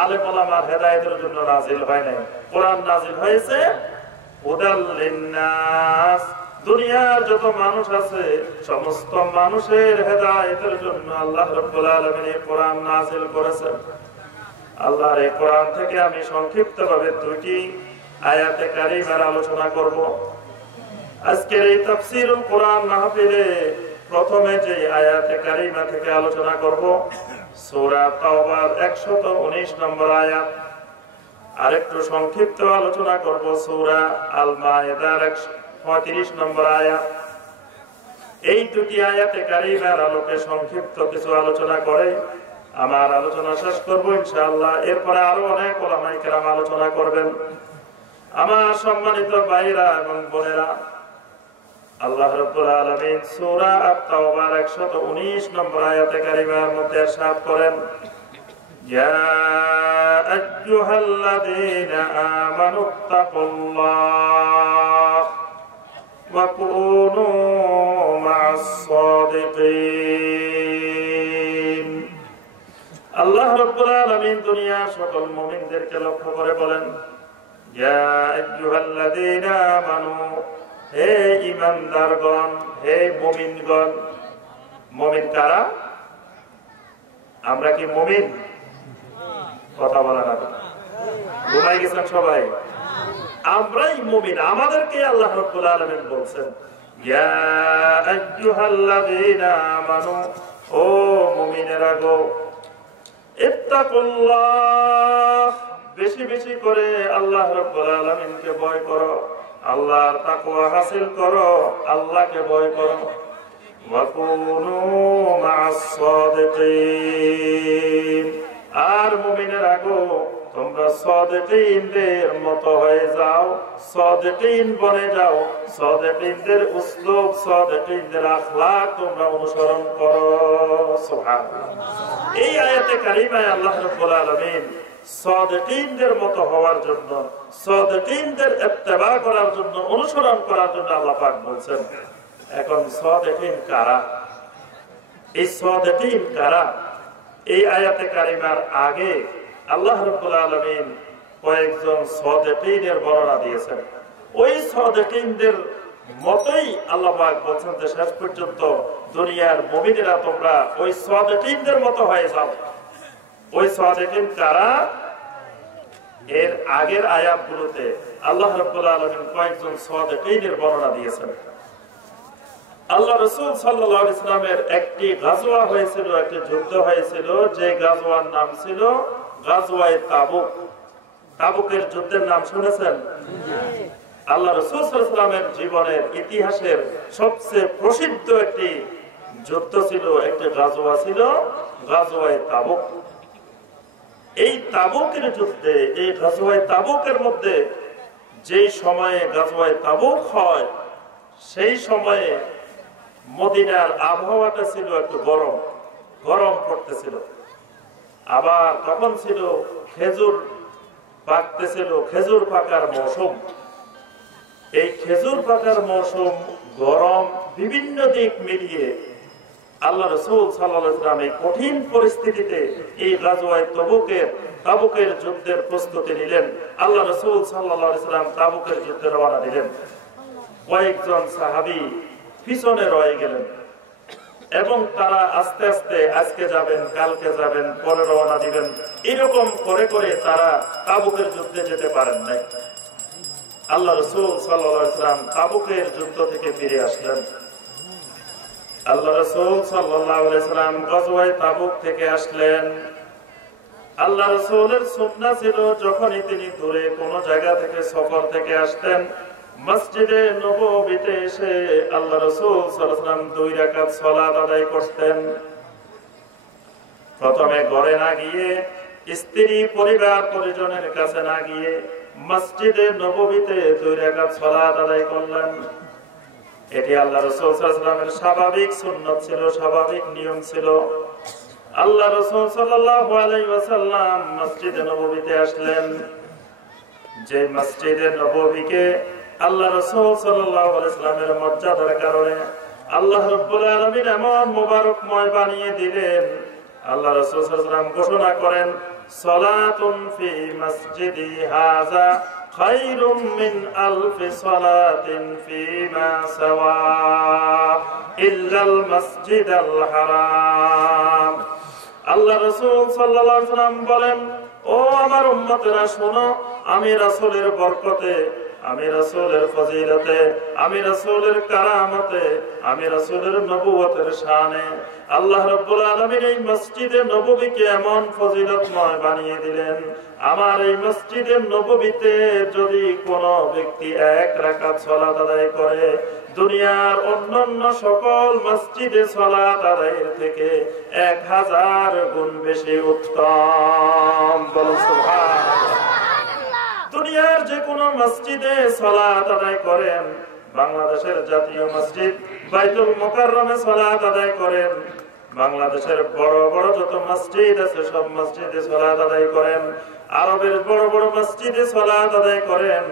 আলেম ওলামার হেদায়েতের জন্য নাযিল হয় নাই, কোরআন নাযিল হয়েছে হুদাল লিন্নাস, দুনিয়ার যত মানুষ আছে সমস্ত মানুষের হেদায়েতের জন্য আল্লাহ রাব্বুল আলামিন এই কোরআন নাযিল করেছেন। আল্লাহর এই কোরআন থেকে আমি সংক্ষিপ্তভাবে দুটি আয়াতে কারিমার আলোচনা করব। আজকের এই তাফসীরুল কোরআন মাহফিলে প্রথমে যে আয়াতে কারিমা থেকে আলোচনা করব সূরা তাওবার 119 নম্বর আয়াত, আর একটু সংক্ষিপ্ত আলোচনা করব সূরা আল মায়েদার 35 নম্বর আয়াত। এই দুটি আয়াতে কারিমার আলোকে সংক্ষিপ্ত কিছু আলোচনা করে আমার আলোচনা শেষ করব ইনশাআল্লাহ। এরপরে আরো অনেক ওলামায়ে কেরাম আলোচনা করবেন। আমার সম্মানিত ভাইরা এবং বোনেরা, আল্লাহ রাব্বুল আলামিন সূরা আত-তাওবার 119 নম্বর আয়াতে কারিমার মধ্যে ইরশাদ করেন, ইয়া আইয়ুহাল্লাযীনা আমানুত্তাকুল্লাহ ওয়া কুনু মা'আস সাদিকিন। আল্লাহ রাব্বুল আলামিন দুনিয়ার সকল মুমিনদেরকে লক্ষ্য করে বলেন, ইয়া আইয়ুহাল্লাযীনা আমানু, হে ঈমানদারগণ, হে মুমিনগণ। মুমিন কারা? আমরা কি মুমিন? কথা বলা না, ঘুমাই গেছেন সবাই? আমরাই মুমিন, আমাদেরকে আল্লাহ রাব্বুল আলামিন বলছেন ইয়া আইয়ুহাল্লাযীনা আমানু, ও মুমিনেরা গো, ইত্তাকুল্লাহ, বেশি বেশি করে আল্লাহ রাব্বুল আলামিনকে ভয় করো, আল্লাহর তাকওয়া হাসিল করো, আল্লাহকে ভয় করো। ওয়া কুনু মা'আস সাদিকিন, আর মুমিনেরা গো, তোমরা সাদিকিনদের মতো হয়ে যাও, সাদিকিন বনে যাও, সাদিকিনদের উসলুব, সাদিকিনদের আখলাক তোমরা অনুসরণ করো। সুবহানাল্লাহ। এই আয়াতে কারিমায় আল্লাহ রাব্বুল আলামিন সাদিকিনদের মতো হওয়ার জন্য, সাদিকিনদের ইত্তেবা করার জন্য, অনুসরণ করার জন্য আল্লাহ পাক বলছেন। এখন সাদিকিন কারা? এই সাদিকিন কারা? এই আয়াতে কারিমার আগে আল্লাহ রাব্বুল আলামিন কয়েকজন সাদিকিনের বর্ণনা দিয়েছেন। ওই সাদিকিনদের মতই আল্লাহ পাক বলছেন যে শেষ পর্যন্ত দুনিয়ার মুমিনেরা তোমরা ওই সাদিকিনদের মতো হয়ে যাও। ওই সাদিকিন কারা? এর আগের আয়াতগুলোতে আল্লাহ রাব্বুল আলামিন কয়েকজন সাদিকিনের বর্ণনা দিয়েছেন। আল্লাহ রাসূল সাল্লাল্লাহু আলাইহি ওয়াসাল্লামের একটি গাজওয়া হয়েছিল, একটি যুদ্ধ হয়েছিল, যে গাজওয়ার নাম ছিল গাজওয়ায়ে তাবুক। তাবুকের যুদ্ধের নাম শুনেছেন? আল্লাহ রাসূল সাল্লাল্লাহু আলাইহি ওয়াসাল্লামের জীবনের ইতিহাসের সবচেয়ে প্রসিদ্ধ একটি যুদ্ধ ছিল, একটি গাজওয়া ছিল গাজওয়ায়ে তাবুক। এই তাবুকের যুদ্ধে, এই গাজওয়ায়ে তাবুকের মধ্যে যেই সময়ে গাজওয়ায়ে তাবুক হয়, সেই সময়ে মদিনার আবহাওয়াটা ছিল একটু গরম, গরম পড়তেছিল। আবার তখন ছিল খেজুর পাকতেছিল, খেজুর পাকার মৌসুম। এই খেজুর পাকার মৌসুম, গরম, বিভিন্ন দিক মিলিয়ে আল্লাহ রাসূল সাল্লাল্লাহু আলাইহি ওয়াসাল্লাম এই কঠিন পরিস্থিতিতে এই গাজওয়ায়ে তাবুকের যুদ্ধের প্রস্তুতি নিলেন। আল্লাহ রাসূল সাল্লাল্লাহু আলাইহি ওয়াসাল্লাম তাবুকের যুদ্ধে রওনা দিলেন। কয়েকজন সাহাবী পিছনে রয়ে গেলেন এবং তারা আস্তে আস্তে আজকে যাবেন, কালকে যাবেন, পরে রওনা দিবেন, এরকম করে করে তারা তাবুকের যুদ্ধে যেতে পারেন নাই। আল্লাহ রাসূল সাল্লাল্লাহু আলাইহি ওয়াসাল্লাম তাবুকের যুদ্ধ থেকে ফিরে আসলেন। আল্লাহ রাসূল সাল্লাল্লাহু আলাইহি ওয়াসাল্লাম গজওয়ায়ে তাবুক থেকে আসলেন। আল্লাহ রাসূলের সুন্নাহ ছিল যখনই তিনি দূরে কোন জায়গা থেকে সফর থেকে আসতেন, মসজিদে নববীতে এসে আল্লাহ রাসূল সাল্লাল্লাহু আলাইহি ওয়াসাল্লাম 2 রাকাত সালাত আদায় করতেন। প্রথমে ঘরে না গিয়ে, স্ত্রী পরিবার পরিজনের কাছে না গিয়ে মসজিদে নববীতে 2 রাকাত সালাত আদায় করলেন। এটি আল্লাহ রাসূল সাল্লাল্লাহু আলাইহি ওয়াসাল্লামের স্বাভাবিক সুন্নাত ছিল, স্বাভাবিক নিয়ম ছিল। আল্লাহ রাসূল সাল্লাল্লাহু আলাইহি ওয়াসাল্লাম মসজিদে নববীতে আসলেন। যে মসজিদে নববীকে আল্লাহ রাসূল সাল্লাল্লাহু আলাইহি ওয়াসাল্লামের মর্যাদার কারণে আল্লাহ রাব্বুল আলামিন এমন মোবারকময় বানিয়ে দিলেন, আল্লাহ রাসূল সাল্লাল্লাহু আলাইহি ওয়াসাল্লাম ঘোষণা করেন, সালাতুন ফি মসজিদি হাযা খায়রুম মিন আলফি সালাতিন ফীমা সাওয়া ইল্লাল মসজিদাল হারাম। আল্লাহ রাসূল সাল্লাল্লাহু আলাইহি ওয়াসাল্লাম বলেন, ও আমার উম্মতেরা শোনো, আমি রাসূলের বরকতে, আমি রাসূলের ফজিলতে, আমি রাসূলের কারামতে, আমি রাসূলের নবুয়তের শানে আল্লাহ রাব্বুল আলামিন এই মসজিদে নববীকে এমন ফজিলতময় বানিয়ে দিলেন। আমার এই মসজিদে নববীতে যদি কোনো ব্যক্তি 1 রাকাত সালাত আদায় করে, দুনিয়ার অন্যান্য সকল মসজিদে সালাত আদায়ের থেকে 1000 গুণ বেশি উত্তম। বলুন সুবহানাল্লাহ। দুনিয়ার যে কোনো মসজিদে সালাত আদায় করেন, বাংলাদেশের জাতীয় মসজিদ বাইতুল মুকাররমে সালাত আদায় করেন, বাংলাদেশের বড় বড় যত মসজিদ আছে সব মসজিদে সালাত আদায় করেন, আরবের বড় বড় মসজিদে সালাত আদায় করেন,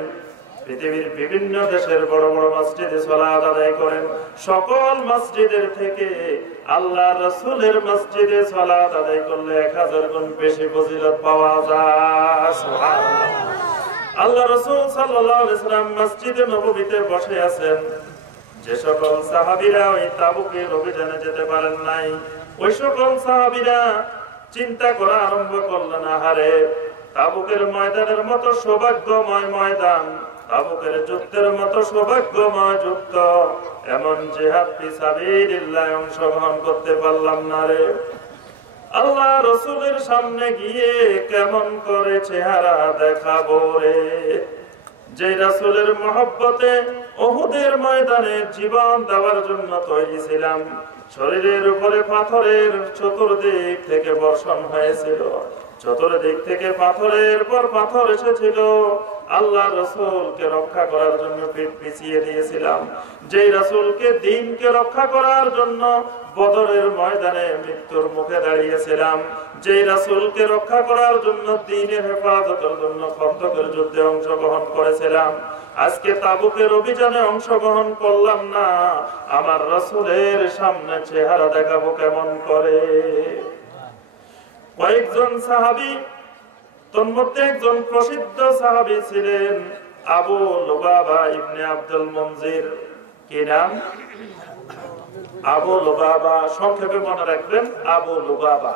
পৃথিবীর বিভিন্ন দেশের বড় বড় মসজিদে সালাত আদায় করেন, সকল মসজিদের থেকে আল্লাহ রাসূলের মসজিদে সালাত আদায় করলে 1000 গুণ বেশি ফজিলত পাওয়া যায়। সুবহানাল্লাহ। আল্লাহ রাসূল সাল্লাল্লাহু আলাইহি ওয়াসাল্লাম মসজিদে নববীতে বসে আছেন। যে সকল সাহাবীরা ওই তাবুকের অভিযানে যেতে পারেন নাই, ওই সকল সাহাবীরা চিন্তা করা আরম্ভ করলেন, আহারে তাবুকের ময়দানের মতো সৌভাগ্যময় ময়দান, তাবুকের যুদ্ধের মতো সৌভাগ্যময় যুদ্ধ, এমন জিহাদ ফি সাবিলিল্লাহ অংশগ্রহণ করতে পারলাম না রে। আল্লাহ রাসূলের সামনে গিয়ে কেমন করে চেহারা দেখাবো রে। যে রাসূলের মহব্বতে উহুদের ময়দানে জীবন দেওয়ার জন্য তৈরি ছিলাম, শরীরের উপরে পাথরের চতুর্দিক থেকে বর্ষণ হয়েছিল, চতুর্দিক থেকে পাথরের পর পাথর এসেছিল, আল্লাহ রাসূলকে রক্ষা করার জন্য পিঠ পিছিয়ে দিয়েছিলাম। যেই রাসূলকে দ্বীনকে রক্ষা করার জন্য বদরের ময়দানে মৃত্যুর মুখে দাঁড়িয়েছিলাম, যেই রাসূলকে রক্ষা করার জন্য দ্বীনের হেফাজতের জন্য খন্দকের যুদ্ধে অংশগ্রহণ করেছিলাম, আজকে তাবুকের অভিযানে অংশগ্রহণ করলাম না, আমার রাসূলের সামনে চেহারা দেখাবো কেমন করে। কয়েকজন সাহাবী, তোর মধ্যে একজন প্রসিদ্ধ সাহাবী ছিলেন আবু লুবাবা ইবনে আব্দুল মুনজির। কি নাম? আবু লুবাবা। সংক্ষেপে মনে রাখবেন, আবু লুবাবা।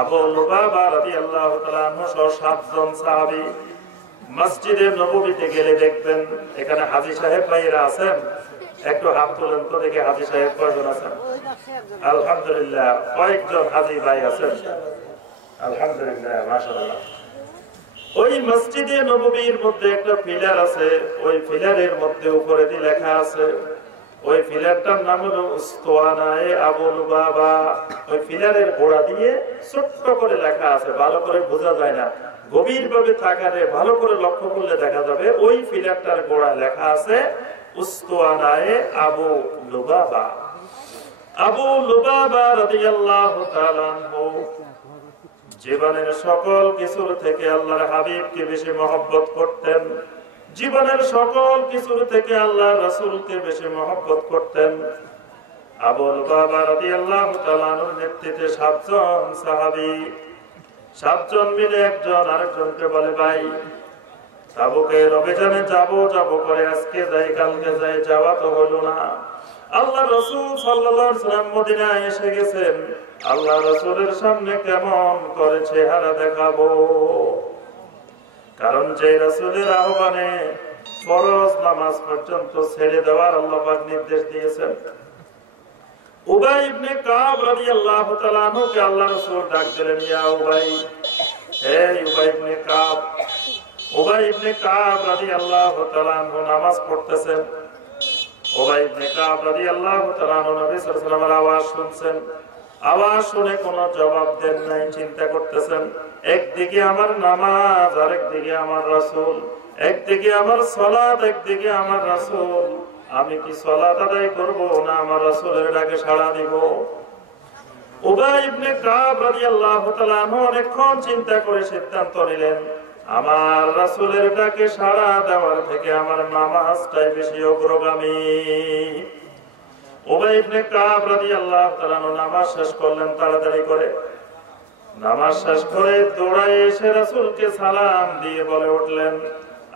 আবু লুবাবা রাদিয়াল্লাহু তাআলা আনহু সহ 7 জন সাহাবী। মসজিদে নববীতে গেলে দেখবেন এখানে হাজী সাহেব ভাইরা আছেন, একটু হাত তোলেন তো দেখি হাজী সাহেব কয়জন আছেন? আলহামদুলিল্লাহ, কয়েকজন হাজী ভাই আছেন, আলহামদুলিল্লাহ, মাশাআল্লাহ। ওই মসজিদে নববীর মধ্যে একটা পিলার আছে, ওই পিলারের মধ্যে উপরে দিয়ে লেখা আছে, ওই পিলারটার নাম হলো উস্তানায়ে আবু লুবাবা। ওই পিলারের গোড়া দিয়ে ছোট্ট করে লেখা আছে, ভালো করে বোঝা যায় না, গভীর ভাবে তাকালে ভালো করে লক্ষ্য করলে দেখা যাবে ওই পিলারটার গোড়া লেখা আছে উস্তানায়ে আবু লুবাবা। আবু লুবাবা রাদিয়াল্লাহু তাআলা আনহু জীবনের সকল কিছুর থেকে আল্লাহর হাবিবকে বেশি মহব্বত করতেন, জীবনের সকল কিছুর থেকে আল্লাহর রাসূলকে বেশি মহব্বত করতেন। আবু লুবাবা রাদিয়াল্লাহু তাআলা আনহুর নেতৃত্বে 7 জন সাহাবী, 7 জন মিলে একজন আরেকজনকে বলে, ভাই তাবুকের অভিযানে যাব করে আজকে যাই কালকে যাই, যাওয়া তো হলো না। আল্লাহ রাসূল সাল্লাল্লাহু আলাইহি ওয়াসাল্লাম মদিনায় এসে গেছেন, আল্লাহ রাসূলের সামনে কেমন করে চেহারা দেখাবো। কারণ যে রাসূলের আহ্বানে ফরজ নামাজ পর্যন্ত ছেড়ে দেওয়ার আল্লাহ পাক নির্দেশ দিয়েছেন। উবাই ইবনে কাব রাদিয়াল্লাহু তাআলা আনহুকে আল্লাহ রাসূল ডাক দিলেন, ইয়া উবাই, হে উবাই ইবনে কাব। উবাই ইবনে কাব রাদিয়াল্লাহু তাআলা আনহু নামাজ পড়তেছেন। উবাই ইবনে কাব রাদিয়াল্লাহু তাআলা আনহু নবী সাল্লাল্লাহু আলাইহি ওয়াসাল্লামের আওয়াজ শুনছেন, আওয়াজ শুনে কোনো জবাব দেন নাই, চিন্তা করতেছেন, একদিকে আমার নামাজ, আরেকদিকে আমার রাসূল, একদিকে আমার সালাত, একদিকে আমার রাসূল, আমি কি সালাত আদায় করব না আমার রাসূলের ডাকে সাড়া দিব? উবাই ইবনে কাব রাদিয়াল্লাহু তাআলা আনহু অনেকক্ষণ চিন্তা করে সিদ্ধান্ত নিলেন, আমার রাসূলের ডাকে সাড়া দেওয়ার থেকে আমার নামাজটাই বেশি অগ্রগামী। উবাই ইবনে কাব রাদিয়াল্লাহু তাআলা আনহু নামাজ শেষ করলেন তাড়াতাড়ি করে। নামাজ শেষ করে দৌড়ায় এসে রাসূলকে সালাম দিয়ে বলে উঠলেন,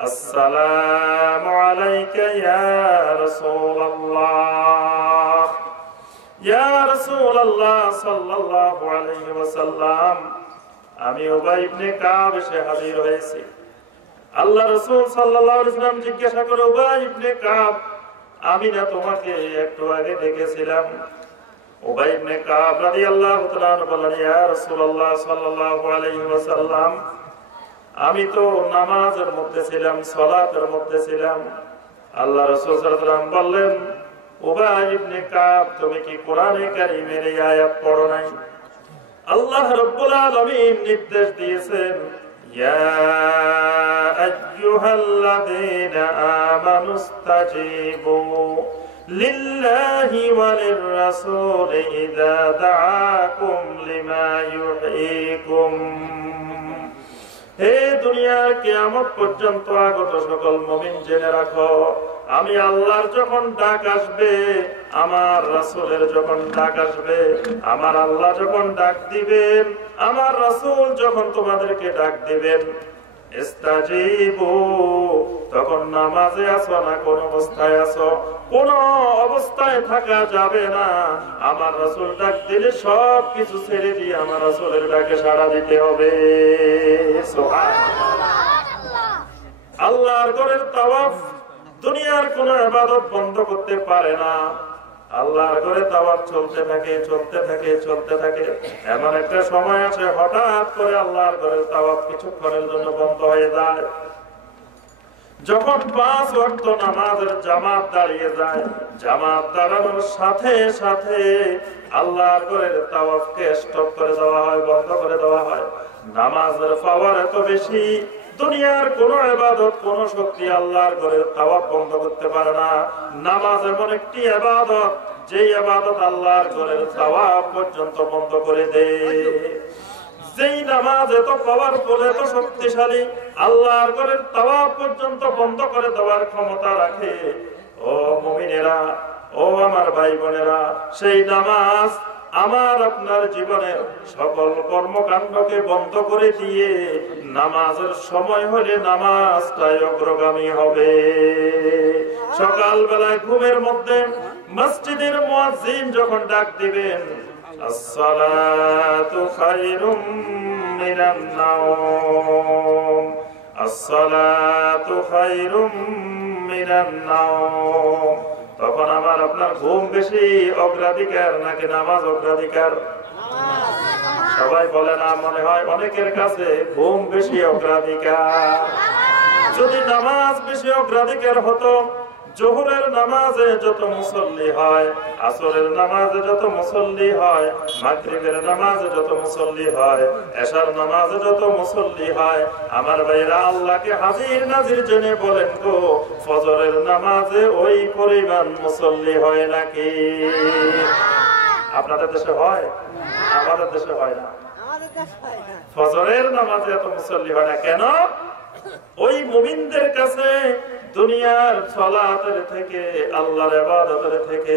আসসালামু আলাইকা ইয়া রাসূলুল্লাহ, ইয়া রাসূলুল্লাহ সাল্লাল্লাহু আলাইহি ওয়াসাল্লাম, আমি উবাই ইবনে কাব এসে হাজির হয়েছি। আল্লাহ রাসূল সাল্লাল্লাহু আলাইহি ওয়াসাল্লাম জিজ্ঞাসা করে, উবাই ইবনে কাব, আমি না তোমাকে একটু আগে দেখেছিলাম? উবাই ইবনে কাব রাদিয়াল্লাহু তাআলা আনহু বললেন, ইয়া রাসূলুল্লাহ সাল্লাল্লাহু আলাইহি ওয়াসাল্লাম, আমি তো নামাজের মধ্যে ছিলাম, সালাতের মধ্যে ছিলাম। আল্লাহ রাসূল সাল্লাল্লাহু আলাইহি ওয়াসাল্লাম বললেন, উবাই ইবনে কাব, তুমি কি কোরআনে কারীমের এই আয়াত পড়ো নাই? আল্লাহ রাব্বুল আলামিন নির্দেশ দিয়েছেন, ইয়া আইয়ুহাল্লাযীনা আমানুস্তাজিবু লিল্লাহি ওয়া লির-রাসূলি ইযা দাআকুম লিমা ইউহয়িকুম। হে দুনিয়ার কিয়ামত পর্যন্ত আগত সকল মুমিন জেনে রাখো, আমি আল্লাহর যখন ডাক আসবে, আমার রাসূলের যখন ডাক আসবে, আমার আল্লাহ যখন ডাক দিবেন, আমার রাসূল যখন তোমাদেরকে ডাক দিবেন, ইস্তাজিবু, তখন নামাজে আছো না কোন অবস্থায় আছো, কোন অবস্থায় থাকা যাবে না। আমার রাসূল ডাক দিলে সব কিছু ছেড়ে দিয়ে আমার রাসূলের ডাকে সাড়া দিতে হবে। সুবহানাল্লাহ। আল্লাহর ঘরের তাওয়াফ দুনিয়ার কোন ইবাদত বন্ধ করতে পারে না। আল্লাহর ঘরে তাওয়াফ চলতে থাকে, চলতে থাকে, চলতে থাকে। এমন একটা সময় আছে হঠাৎ করে আল্লাহর ঘরের তাওয়াফ কিছুক্ষণের জন্য বন্ধ হয়ে যায়। যখন 5 ওয়াক্ত নামাজের জামাত দাঁড়িয়ে যায়, জামাত দাঁড়ানোর সাথে সাথে আল্লাহর ঘরের তাওয়াফকে স্টপ করে দেওয়া হয়, বন্ধ করে দেওয়া হয়। নামাজের পাওয়ার এত বেশি, দুনিয়ার কোন ইবাদত, কোন শক্তি আল্লাহর ঘরের তাওয়াফ বন্ধ করতে পারে না। নামাজ এমন একটি ইবাদত, যে ইবাদত আল্লাহর ঘরের তাওয়াফ পর্যন্ত বন্ধ করে দেয়। যেই নামাজ এত পাওয়ারফুল, এত শক্তিশালী, আল্লাহর ঘরের তাওয়াফ পর্যন্ত বন্ধ করে দেওয়ার ক্ষমতা রাখে। ও মুমিনেরা, ও আমার ভাই বোনেরা, সেই নামাজ আমার আপনার জীবনের সকল কর্মকাণ্ডকে বন্ধ করে দিয়ে নামাজের সময় হলে নামাজটাই অগ্রগামী হবে। সকালবেলায় ঘুমের মধ্যে মসজিদের মুয়াজ্জিন যখন ডাক দিবেন, আসসালাতু খায়রুম মিনান নাওম, আসসালাতু খায়রুম মিনান নাওম, তখন আমার আপনার ঘুম বেশি অগ্রাধিকার নাকি নামাজ অগ্রাধিকার? সবাই বলে না, মনে হয় অনেকের কাছে ঘুম বেশি অগ্রাধিকার। যদি নামাজ বেশি অগ্রাধিকার হতো, জোহরের নামাজে যত মুসল্লি হয়, আসরের নামাজে যত মুসল্লি হয়, মাগরিবের নামাজে যত মুসল্লি হয়, এশার নামাজে যত মুসল্লি হয়, আমার ভাইরা আল্লাহকে হাজির নাজির জেনে বলেন গো, ফজরের নামাজে ওই পরিমাণ মুসল্লি হয় নাকি? আপনাদের দেশে হয়? আমাদের দেশে হয় না। ফজরের নামাজে এত মুসল্লি হয় না কেন? ওই মুমিনদের কাছে দুনিয়ার সালাতের থেকে আল্লাহর ইবাদতের থেকে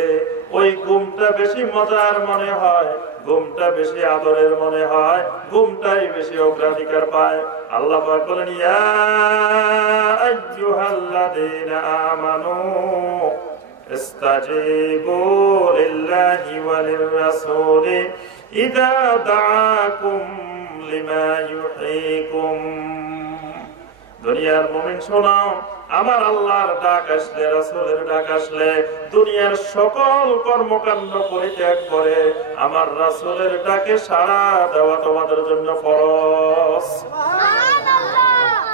ওই ঘুমটা বেশি মজার মনে হয়, ঘুমটা বেশি আদরের মনে হয়, ঘুমটাই বেশি অগ্রাধিকার পায়। আল্লাহ পাক বলেন, ইয়া আইয়ুহাল্লাযীনা আমানু ইস্তাজিবু লিল্লাহি ওয়া লির-রাসূলি ইযা দাআকুম লিমা ইউহয়িকুম। দুনিয়ার মুমিন শোনো, আমার আল্লাহর ডাক আসলে, রাসূলের ডাক আসলে দুনিয়ার সকল কর্মকাণ্ড পরিত্যাগ করে আমার রাসূলের ডাকে সাড়া দেওয়া তোমাদের জন্য ফরজ।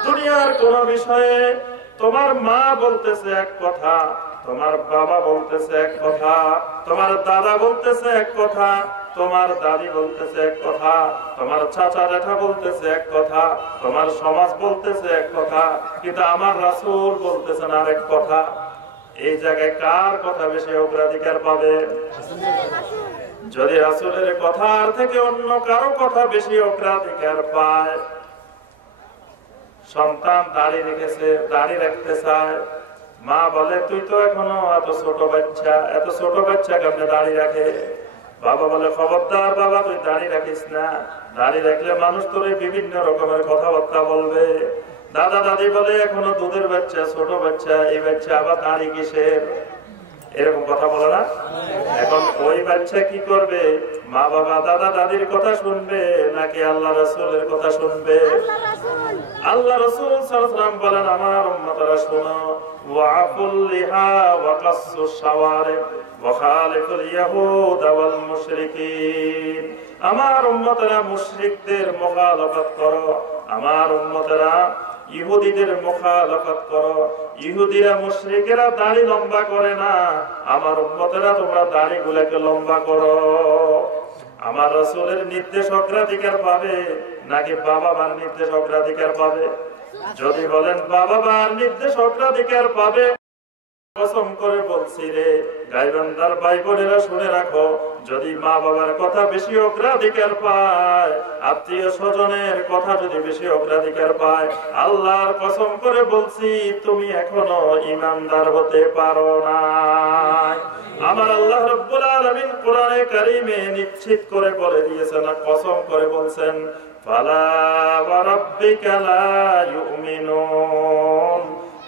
দুনিয়ার কোন বিষয়ে তোমার মা বলতেছে এক কথা, তোমার বাবা বলতেছে এক কথা, তোমার দাদা বলতেছে এক কথা, তোমার দাদি বলতেছে এক কথা, তোমার চাচা জ্যাঠা বলতেছে এক কথা, তোমার সমাজ বলতেছে এক কথা, কিন্তু আমার রাসূল বলতেছেন আরেক কথা। এই জায়গায় কার কথা বেশি অগ্রাধিকার পাবে? যদি রাসূলের কথার থেকে অন্য কারো কথা বেশি অগ্রাধিকার পায়, সন্তান দাড়ি রেখেছে, দাড়ি রাখতে চায়, মা বলে তুই তো এখনো এত ছোট বাচ্চা, এত ছোট বাচ্চা কেমনে দাড়ি রাখে? বাবা বলে খবরদার বাবা, তুই দাড়ি রাখিস না, দাড়ি রাখলে মানুষ তোরে বিভিন্ন রকমের কথাবার্তা বলবে। দাদা দাদি বলে এখনো দুধের বাচ্চা, ছোট বাচ্চা, এই বাচ্চা আবার দাড়ি কিসের? এরকম কথা বলে না? এখন ওই বাচ্চা কি করবে? মা বাবা দাদা দাদির কথা শুনবে নাকি আল্লাহ রাসূলের কথা শুনবে? আল্লাহ রাসূল সাল্লাল্লাহু আলাইহি ওয়াসাল্লাম বলেন, আমার উম্মতরা শোনো, ওয়াফুল লিহা ওয়া কাসসুশ শাওয়ারি ওয়া খালিফুল ইয়াহুদা ওয়াল মুশরিকিন। আমার উম্মতরা মুশরিকদের মুখালাফত করো, আমার উম্মতরা ইহুদিদের মুখালাফত করো। ইহুদিরা মুশরিকেরা দাড়ি লম্বা করে না, আমার উম্মতেরা তোমরা দাড়িগুলোকে লম্বা করো। আমার রাসূলের নির্দেশ অগ্রাধিকার পাবে নাকি বাবা মার নির্দেশ অগ্রাধিকার পাবে? যদি বলেন বাবা মার নির্দেশ অগ্রাধিকার পাবে, কসম করে বলছি রে গাইবান্ধার ভাই বোনেরা শুনে রাখো, যদি মা বাবার কথা বেশি অগ্রাধিকার পায়, আত্মীয় স্বজনের কথা যদি বেশি অগ্রাধিকার পায়, আল্লাহর কসম করে বলছি তুমি এখনো ঈমানদার হতে পারো না। আমার আল্লাহ রাব্বুল আলামিন কোরআনে কারীমে নিশ্চিত করে বলে দিয়েছেন, কসম করে বলছেন, ফালা ওয়া রাব্বিকা লা ইউমিনুন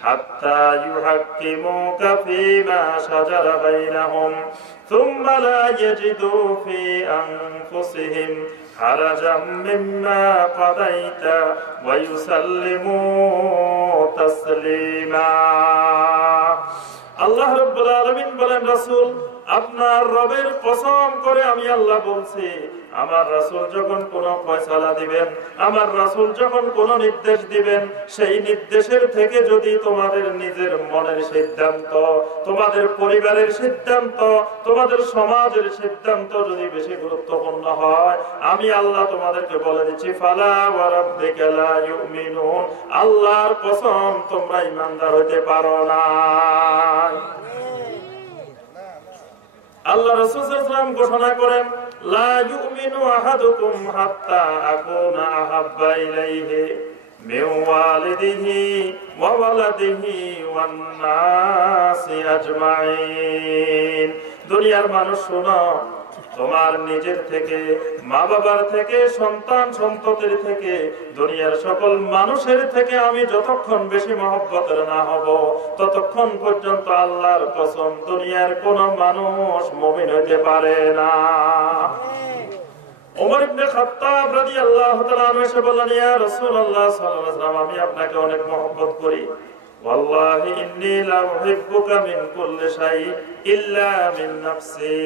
হাত্তা ইউহাক্কিমুকা ফীমা শাজারা বাইনাহুম সুম্মা লা ইয়াজিদু ফী আনফুসিহিম হারাজাম মিম্মা কাদাইতা ওয়া ইউসাল্লিমু তাসলিমা। আল্লাহ রাব্বুল আলামিন বলেন, রাসূল আপনার রবের কসম করে আমি আল্লাহ বলছি, আমার রাসূল যখন কোন ফয়সালা দিবেন, আমার রাসূল যখন কোন নির্দেশ দিবেন, সেই নির্দেশের থেকে যদি তোমাদের নিজের মনের সিদ্ধান্ত, তোমাদের পরিবারের সিদ্ধান্ত, তোমাদের সমাজের সিদ্ধান্ত যদি বেশি গুরুত্বপূর্ণ হয়, আমি আল্লাহ তোমাদেরকে বলে দিচ্ছি, ফালা ওয়া রাব্বিকা লা ইউমিনুন, আল্লাহর কসম তোমরা ঈমানদার হতে পারো না। আল্লাহ রাসূল সাল্লাল্লাহু আলাইহি ওয়াসাল্লাম ঘোষণা করেন, লা ইউমিনু আহাদুকুম হাত্তা আকুনা আহাব্বা ইলাইহি মিন ওয়ালিদিহি ওয়া ওয়ালাদিহি ওয়ান নাসি আজমাইন। দুনিয়ার মানুষ শোনো, তোমার নিজের থেকে, মা বাবার থেকে, সন্তান সন্ততির থেকে, দুনিয়ার সকল মানুষের থেকে আমি যতক্ষণ বেশি মহব্বতের না হব, ততক্ষণ পর্যন্ত আল্লাহর কসম দুনিয়ার কোন মানুষ মুমিন হতে পারে না। ওমর ইবনে খাত্তাব রাদিয়াল্লাহু তাআলা আনহু এসে বললেন, ইয়া রাসূলুল্লাহ সাল্লাল্লাহু আলাইহি ওয়াসাল্লাম, আমি আপনাকে অনেক মহব্বত করি। ওয়াল্লাহি ইন্নী লা উহিব্বুকা মিন কুল্লি শাই ইল্লা মিন নাফসি।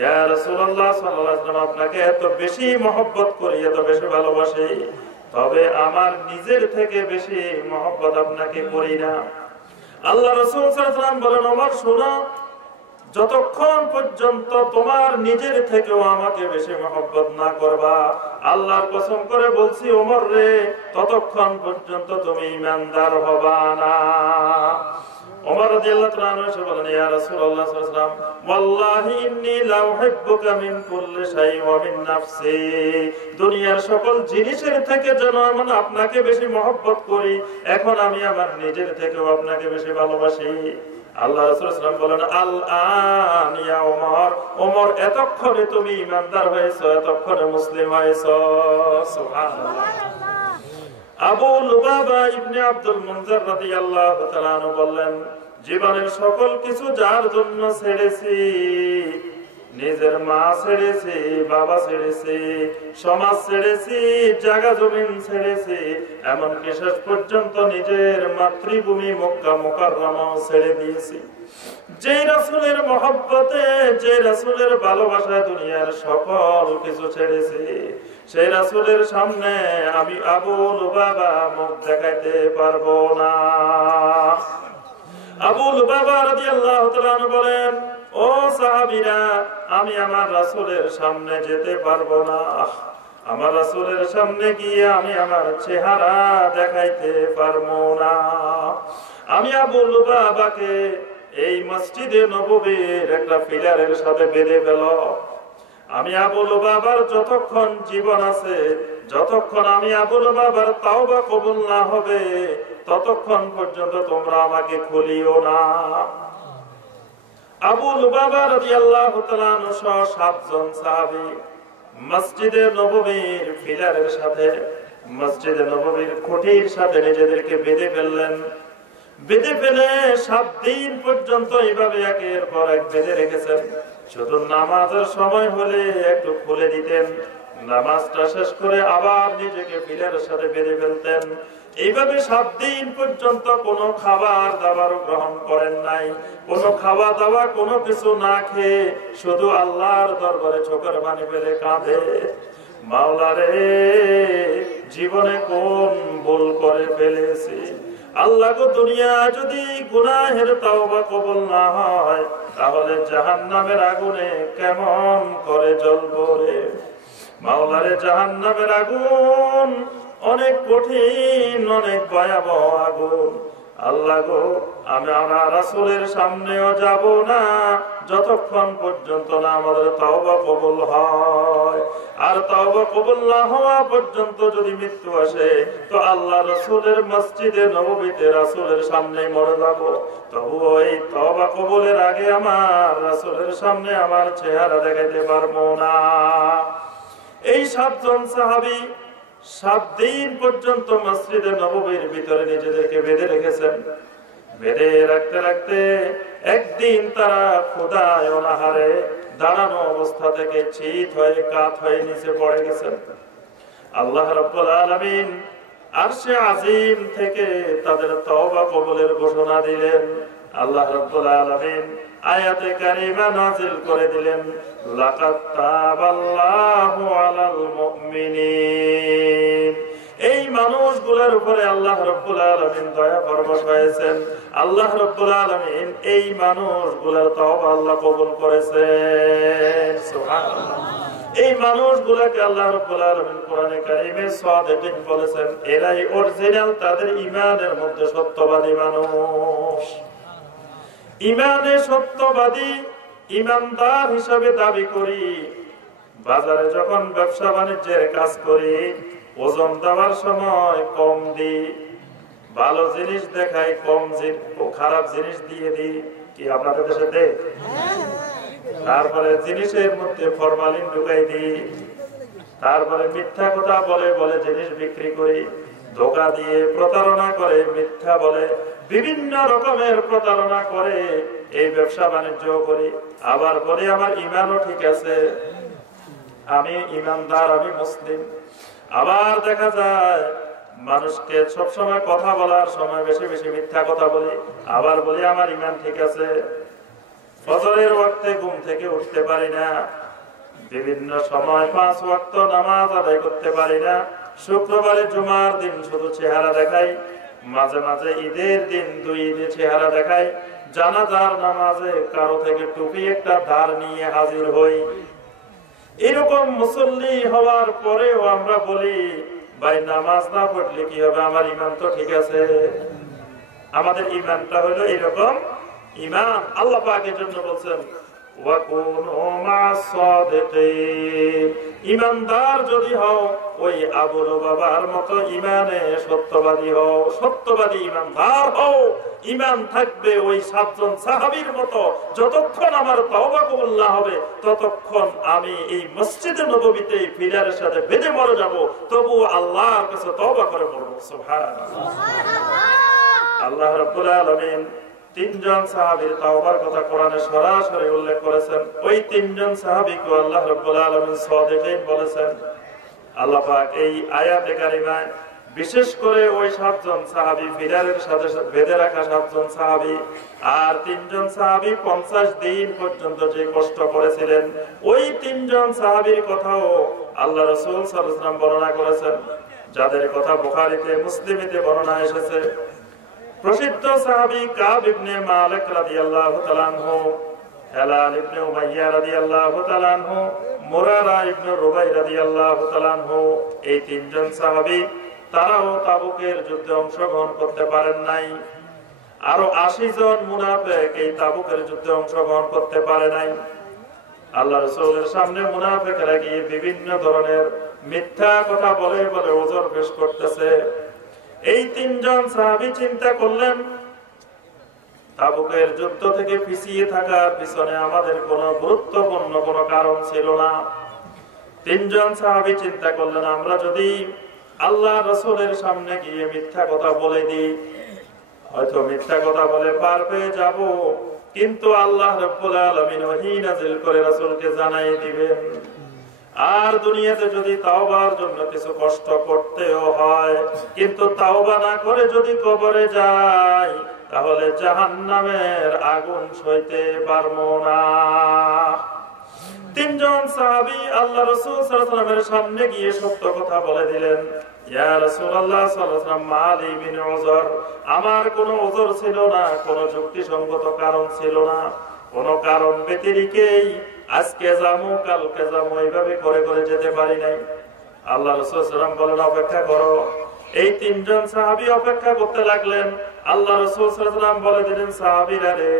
ইয়া রাসূলুল্লাহ সাল্লাল্লাহু আলাইহি ওয়াসাল্লাম, আপনাকে এত বেশি মহব্বত করি, এত বেশি ভালোবাসি, তবে আমার নিজের থেকে বেশি মহব্বত আপনাকে করি না। আল্লাহ রাসূল সাল্লাল্লাহু আলাইহি ওয়াসাল্লাম বলেন, ওমর শোনো, যতক্ষণ পর্যন্ত তোমার নিজের থেকেও আমাকে বেশি মহব্বত না করবা, আল্লাহর কসম করে বলছি ওমর রে, ততক্ষণ পর্যন্ত তুমি ঈমানদার হবা না। ওমর রাদিয়াল্লাহু তাআলা আনহু এসে বলেন, ইয়া রাসূলুল্লাহ সাল্লাল্লাহু আলাইহি ওয়াসাল্লাম, ওয়াল্লাহি ইন্নী লা উহিব্বুকা মিন কুল্লি শাই ওয়া মিন নাফসি, দুনিয়ার সকল জিনিসের থেকে যেন আমি আপনাকে বেশি মহব্বত করি, এখন আমি আমার নিজের থেকেও আপনাকে বেশি ভালোবাসি। আল্লাহ রাসূল সাল্লাল্লাহু আলাইহি ওয়াসাল্লাম বলেন, আল আন ইয়া ওমর, ওমর এতক্ষণে তুমি ঈমানদার হয়েছো, এতক্ষণে মুসলিম হয়েছো। সুবহানাল্লাহ। আবু লুবাবা ইবনে আব্দুল মুনজির রাদিয়াল্লাহু তাআলা আনহু বললেন, জীবনের সকল কিছু যার জন্য ছেড়েছি, নিজের মা ছেড়েছি, বাবা ছেড়েছি, সমাজ ছেড়েছি, জায়গা জমিন ছেড়েছি, এমনকি শেষ পর্যন্ত নিজের মাতৃভূমি মক্কা মুকাররমাও ছেড়ে দিয়েছি। যে রাসূলের মহব্বতে, যে রাসূলের ভালোবাসায় দুনিয়ার সকল কিছু ছেড়েছি, সেই রাসূলের সামনে আমি আবু লুবাবা মুখ দেখাইতে পারবো না। আবু লুবাবা রাদিয়াল্লাহু তাআলা আনহু বলেন, ও সাহাবীরা, আমি আমার রাসূলের সামনে যেতে পারবো না। আমার রাসূলের সামনে গিয়ে আমি আমার চেহারা দেখাইতে পারবো না। আমি আবু লুবাবাকে এই মসজিদে নববীর একটা পিলারের সাথে বেঁধে ফেল। আমি আবু লুবাবার যতক্ষণ জীবন আছে, যতক্ষণ আমি আবু লুবাবার তাওবা কবুল না হবে, ততক্ষণ পর্যন্ত তোমরা আমাকে খুলিও না। আবু লুবাবা রাদিয়াল্লাহু তাআলা আনহু সহ 7 জন সাহাবী মসজিদে নববীর পিলারের সাথে, মসজিদে নববীর খুঁটির সাথে নিজেদেরকে বেঁধে ফেললেন। বেঁধে ফেলে 7 দিন পর্যন্ত এইভাবে একের পর এক বেঁধে রেখেছেন। শুধু নামাজের সময় হলে একটু খুলে দিতেন, নামাজটা শেষ করে আবার নিজেকে পিলারের সাথে বেঁধে ফেলতেন। এইভাবে 7 দিন পর্যন্ত কোনো খাবার দাবার গ্রহণ করেন নাই, কোনো খাওয়া দাওয়া কোনো কিছু না খেয়ে শুধু আল্লাহর দরবারে চোখের পানি ফেলে কাঁদে, মাওলা রে, জীবনে কোন ভুল করে ফেলেছি। আল্লাহ গো, দুনিয়া যদি গুনাহের তাওবা কবুল না হয়, তাহলে জাহান্নামের আগুনে কেমন করে জ্বলবো রে। মাওলা রে, জাহান্নামের আগুন অনেক কঠিন, অনেক ভয়াবহ আগুন। আল্লাহ গো, আমি আমার রাসূলের সামনেও যাব না যতক্ষণ পর্যন্ত না আমাদের তাওবা কবুল হয়। আর তাওবা কবুল না হওয়া পর্যন্ত যদি মৃত্যু আসে, তো আল্লাহ রাসূলের মসজিদে নববীতে রাসূলের সামনে মরে যাব। তবু ওই তাওবা কবুলের আগে আমার রাসূলের সামনে আমার চেহারা দেখাইতে পারবো না। এই 7 জন সাহাবী 7 দিন পর্যন্ত মসজিদে নববীর ভিতরে নিজেদেরকে বেঁধে রেখেছেন। বেঁধে রাখতে রাখতে একদিন তারা ক্ষুধায় অনাহারে দাঁড়ানো অবস্থা থেকে চিত হয়ে কাত হয়ে নিচে পড়ে গেছেন। আল্লাহ রাব্বুল আলামিন আরশে আজিম থেকে তাদের তওবা কবুলের ঘোষণা দিলেন। আল্লাহ রাব্বুল আলামিন আয়াতে কারিমা নাযিল করে দিলেন, লাকাদ তাবাল্লাহু আলাল মুমিনিন। এই মানুষগুলোর উপরে আল্লাহ রাব্বুল আলামিন দয়া পরবশ হয়েছেন। আল্লাহ রাব্বুল আলামিন এই মানুষগুলোর তওবা আল্লাহ কবুল করেছেন। সুবহানাল্লাহ। এই মানুষগুলোকে আল্লাহ রাব্বুল আলামিন কোরআনে কারীমে সাদিকিন বলেছেন, এরাই অরিজিনাল, তাদের ঈমানের মধ্যে সত্যবাদী মানুষ। ঈমানে সত্যবাদী, ঈমানদার হিসাবে দাবি করি। বাজারে যখন ব্যবসা বাণিজ্যের কাজ করি, ওজন দেওয়ার সময় কম দিই, ভালো জিনিস দেখাই, খারাপ জিনিস দিয়ে দিই। কি আপনাদের দেশে দেয়? তারপরে জিনিসের মধ্যে ফরমালিন ঢুকাই দিই, তারপরে মিথ্যা কথা বলে বলে জিনিস বিক্রি করি, ধোঁকা দিয়ে প্রতারণা করে, মিথ্যা বলে, বিভিন্ন রকমের প্রতারণা করে এই ব্যবসা বাণিজ্য করি। আবার বলি আমার ঈমানও ঠিক আছে, আমি ঈমানদার, আমি মুসলিম। আবার দেখা যায় মানুষকে সবসময় কথা বলার সময় বেশি বেশি মিথ্যা কথা বলি, আবার বলি আমার ঈমান ঠিক আছে। ফজরের ওয়াক্তে ঘুম থেকে উঠতে পারি না, বিভিন্ন সময় 5 ওয়াক্ত নামাজ আদায় করতে পারি না, শুক্রবারে জুমার দিন শুধু চেহারা দেখাই, মাঝে মাঝে ঈদের দিন 2 ঈদে চেহারা দেখাই, জানাজার নামাজে কারো থেকে টুপি একটা ধার নিয়ে হাজির হই। এরকম মুসল্লি হওয়ার পরেও আমরা বলি, ভাই নামাজ না পড়লে কি হবে, আমার ঈমান তো ঠিক আছে। আমাদের ইমানটা হলো এরকম ইমান। আল্লাহ পাক এর জন্য বলছেন ইমানদার যদি হও ওই আবু লুবাবার মতো ইমানে সত্যবাদী হও, সত্যবাদী ইমানদার হও। ইমান থাকবে ওই 7 জন সাহাবীর মতো। যতক্ষণ আমার তওবা কবুল না হবে ততক্ষণ আমি এই মসজিদে নববীতে পিলারের সাথে বেঁধে মরে যাব, তবু আল্লাহর কাছে তওবা করে মরব। সুবহানাল্লাহ। আল্লাহ রাব্বুল আলামিন 3 জন সাহাবীর তাওবার কথা কোরআনে সরাসরি উল্লেখ করেছেন। ওই 3 জন সাহাবীকে আল্লাহ রাব্বুল আলামিন সাদিকিন বলেছেন। আল্লাহ পাক এই আয়াতে কারিমায় বিশেষ করে ওই 7 জন সাহাবী, ফিরারের সাথে বেঁধে রাখা 7 জন সাহাবী আর 3 জন সাহাবী 50 দিন পর্যন্ত যে কষ্ট করেছিলেন, ওই 3 জন সাহাবীর কথাও আল্লাহ রাসূল সাল্লাল্লাহু আলাইহি ওয়াসাল্লাম বর্ণনা করেছেন, যাদের কথা বুখারীতে মুসলিমেতে বর্ণনা এসেছে। প্রসিদ্ধ সাহাবী কাব ইবনে মালিক রাদিয়াল্লাহু তাআলা আনহু, হেলাল ইবনে উমাইয়া রাদিয়াল্লাহু তাআলা আনহু, মুরারা ইবনে রুবাই রাদিয়াল্লাহু তাআলা আনহু, এই 3 জন সাহাবী তারাও তাবুকের যুদ্ধে অংশগ্রহণ করতে পারেন নাই। আরো 80 জন মুনাফিক এই তাবুকের যুদ্ধে অংশগ্রহণ করতে পারে নাই। আল্লাহ রাসূলের সামনে মুনাফিকরা গিয়ে বিভিন্ন ধরনের মিথ্যা কথা বলে বলে ওজর পেশ করতেছে। এই 3 জন সাহাবী চিন্তা করলেন, তাবুকের যুদ্ধ থেকে পিছিয়ে থাকার পিছনে আমাদের কোনো গুরুত্বপূর্ণ কোনো কারণ ছিল না। 3 জন সাহাবী চিন্তা করলেন, আমরা যদি আল্লাহ রাসূলের সামনে গিয়ে মিথ্যা কথা বলে দিই, হয়তো মিথ্যা কথা বলে পার পেয়ে যাব, কিন্তু আল্লাহ রাব্বুল আলামিন ওহী নাযিল করে রাসূলকে জানাই দিবেন। আর দুনিয়াতে যদি তাওবার জন্য কিছু কষ্ট করতেও হয়, কিন্তু তাওবা না করে যদি কবরে যাই, তাহলে জাহান্নামের আগুন সইতে পারবো না। 3 জন সাহাবী আল্লাহ রাসূল সাল্লাল্লাহু আলাইহি ওয়াসাল্লামের সামনে গিয়ে সত্য কথা বলে দিলেন, ইয়া রাসূলুল্লাহ সাল্লাল্লাহু আলাইহি ওয়াসাল্লাম, মালি মিন উযর, আমার কোনো উযর ছিল না, কোনো যুক্তিসঙ্গত কারণ ছিল না, কোনো কারণ ব্যতিরেকেই আজকে যাবো কালকে যাবো এইভাবে করে করে যেতে পারি নাই। আল্লাহ রাসূল সাল্লাল্লাহু আলাইহি ওয়াসাল্লাম বলেন, অপেক্ষা করো। এই 3 জন সাহাবী অপেক্ষা করতে লাগলেন। আল্লাহ রাসূল সাল্লাল্লাহু আলাইহি ওয়াসাল্লাম বলে দিলেন, সাহাবীরা রে,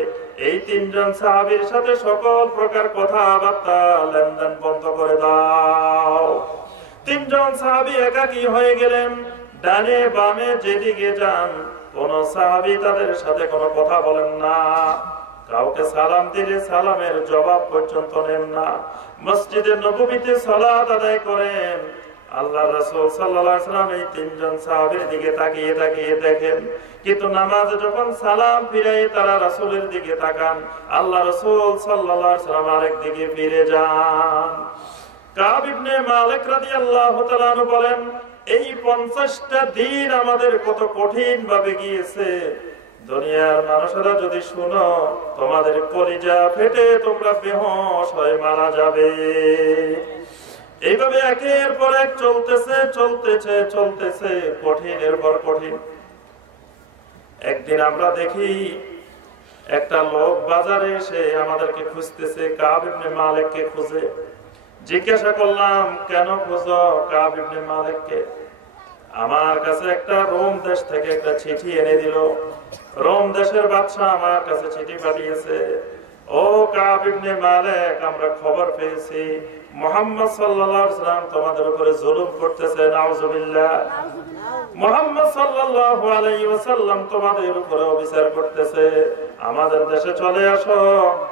এই 3 জন সাহাবীর সাথে সকল প্রকার কথাবার্তা লেনদেন বন্ধ করে দাও। 3 জন সাহাবী একাকী হয়ে গেলেন। ডানে বামে যেদিকে যান কোন সাহাবী তাদের সাথে কোনো কথা বলেন না। কাউকে সালাম দিলে সালামের জবাব পর্যন্ত নেন না। মসজিদে নববীতে সালাত আদায় করেন। আল্লাহ রাসূল সাল্লাল্লাহু আলাইহি ওয়াসাল্লাম এই 3 জন সাহাবীর দিকে তাকিয়ে তাকিয়ে দেখেন, কিন্তু নামাজে যখন সালাম ফিরাই তারা রাসূলের দিকে তাকান, আল্লাহ রাসূল সাল্লাল্লাহু আলাইহি ওয়াসাল্লাম আরেক দিকে ফিরে যান। কাব ইবনে মালিক রাদিয়াল্লাহু তাআলা আনহু বলেন, এই 50টা দিন আমাদের কত কঠিন ভাবে গিয়েছে। দুনিয়ার মানুষেরা যদি শুনো, তোমাদের কলিজা ফেটে তোমরা বেহুশ হয়ে মারা যাবে। এইভাবে একের পর এক চলতেছে কঠিনের পর কঠিন। একদিন আমরা দেখি একটা লোক বাজারে এসে আমাদেরকে খুঁজতেছে, কাব ইবনে মালিককে খুঁজে। জিজ্ঞাসা করলাম, কেন খুঁজো কাব ইবনে মালিককে? আমার কাছে একটা রোম দেশ থেকে একটা চিঠি এনে দিল। রোম দেশের বাদশা আমার কাছে চিঠি পাঠিয়েছে, ও কাব ইবনে মালিক, আমরা খবর পেয়েছি মুহাম্মদ সাল্লাল্লাহু আলাইহি ওয়াসাল্লাম তোমাদের উপরে জুলুম করতেছে। নাউযুবিল্লাহ। মুহাম্মদ সাল্লাল্লাহু আলাইহি ওয়াসাল্লাম তোমাদের উপরে অবিচার করতেছে। আমাদের দেশে চলে আসো,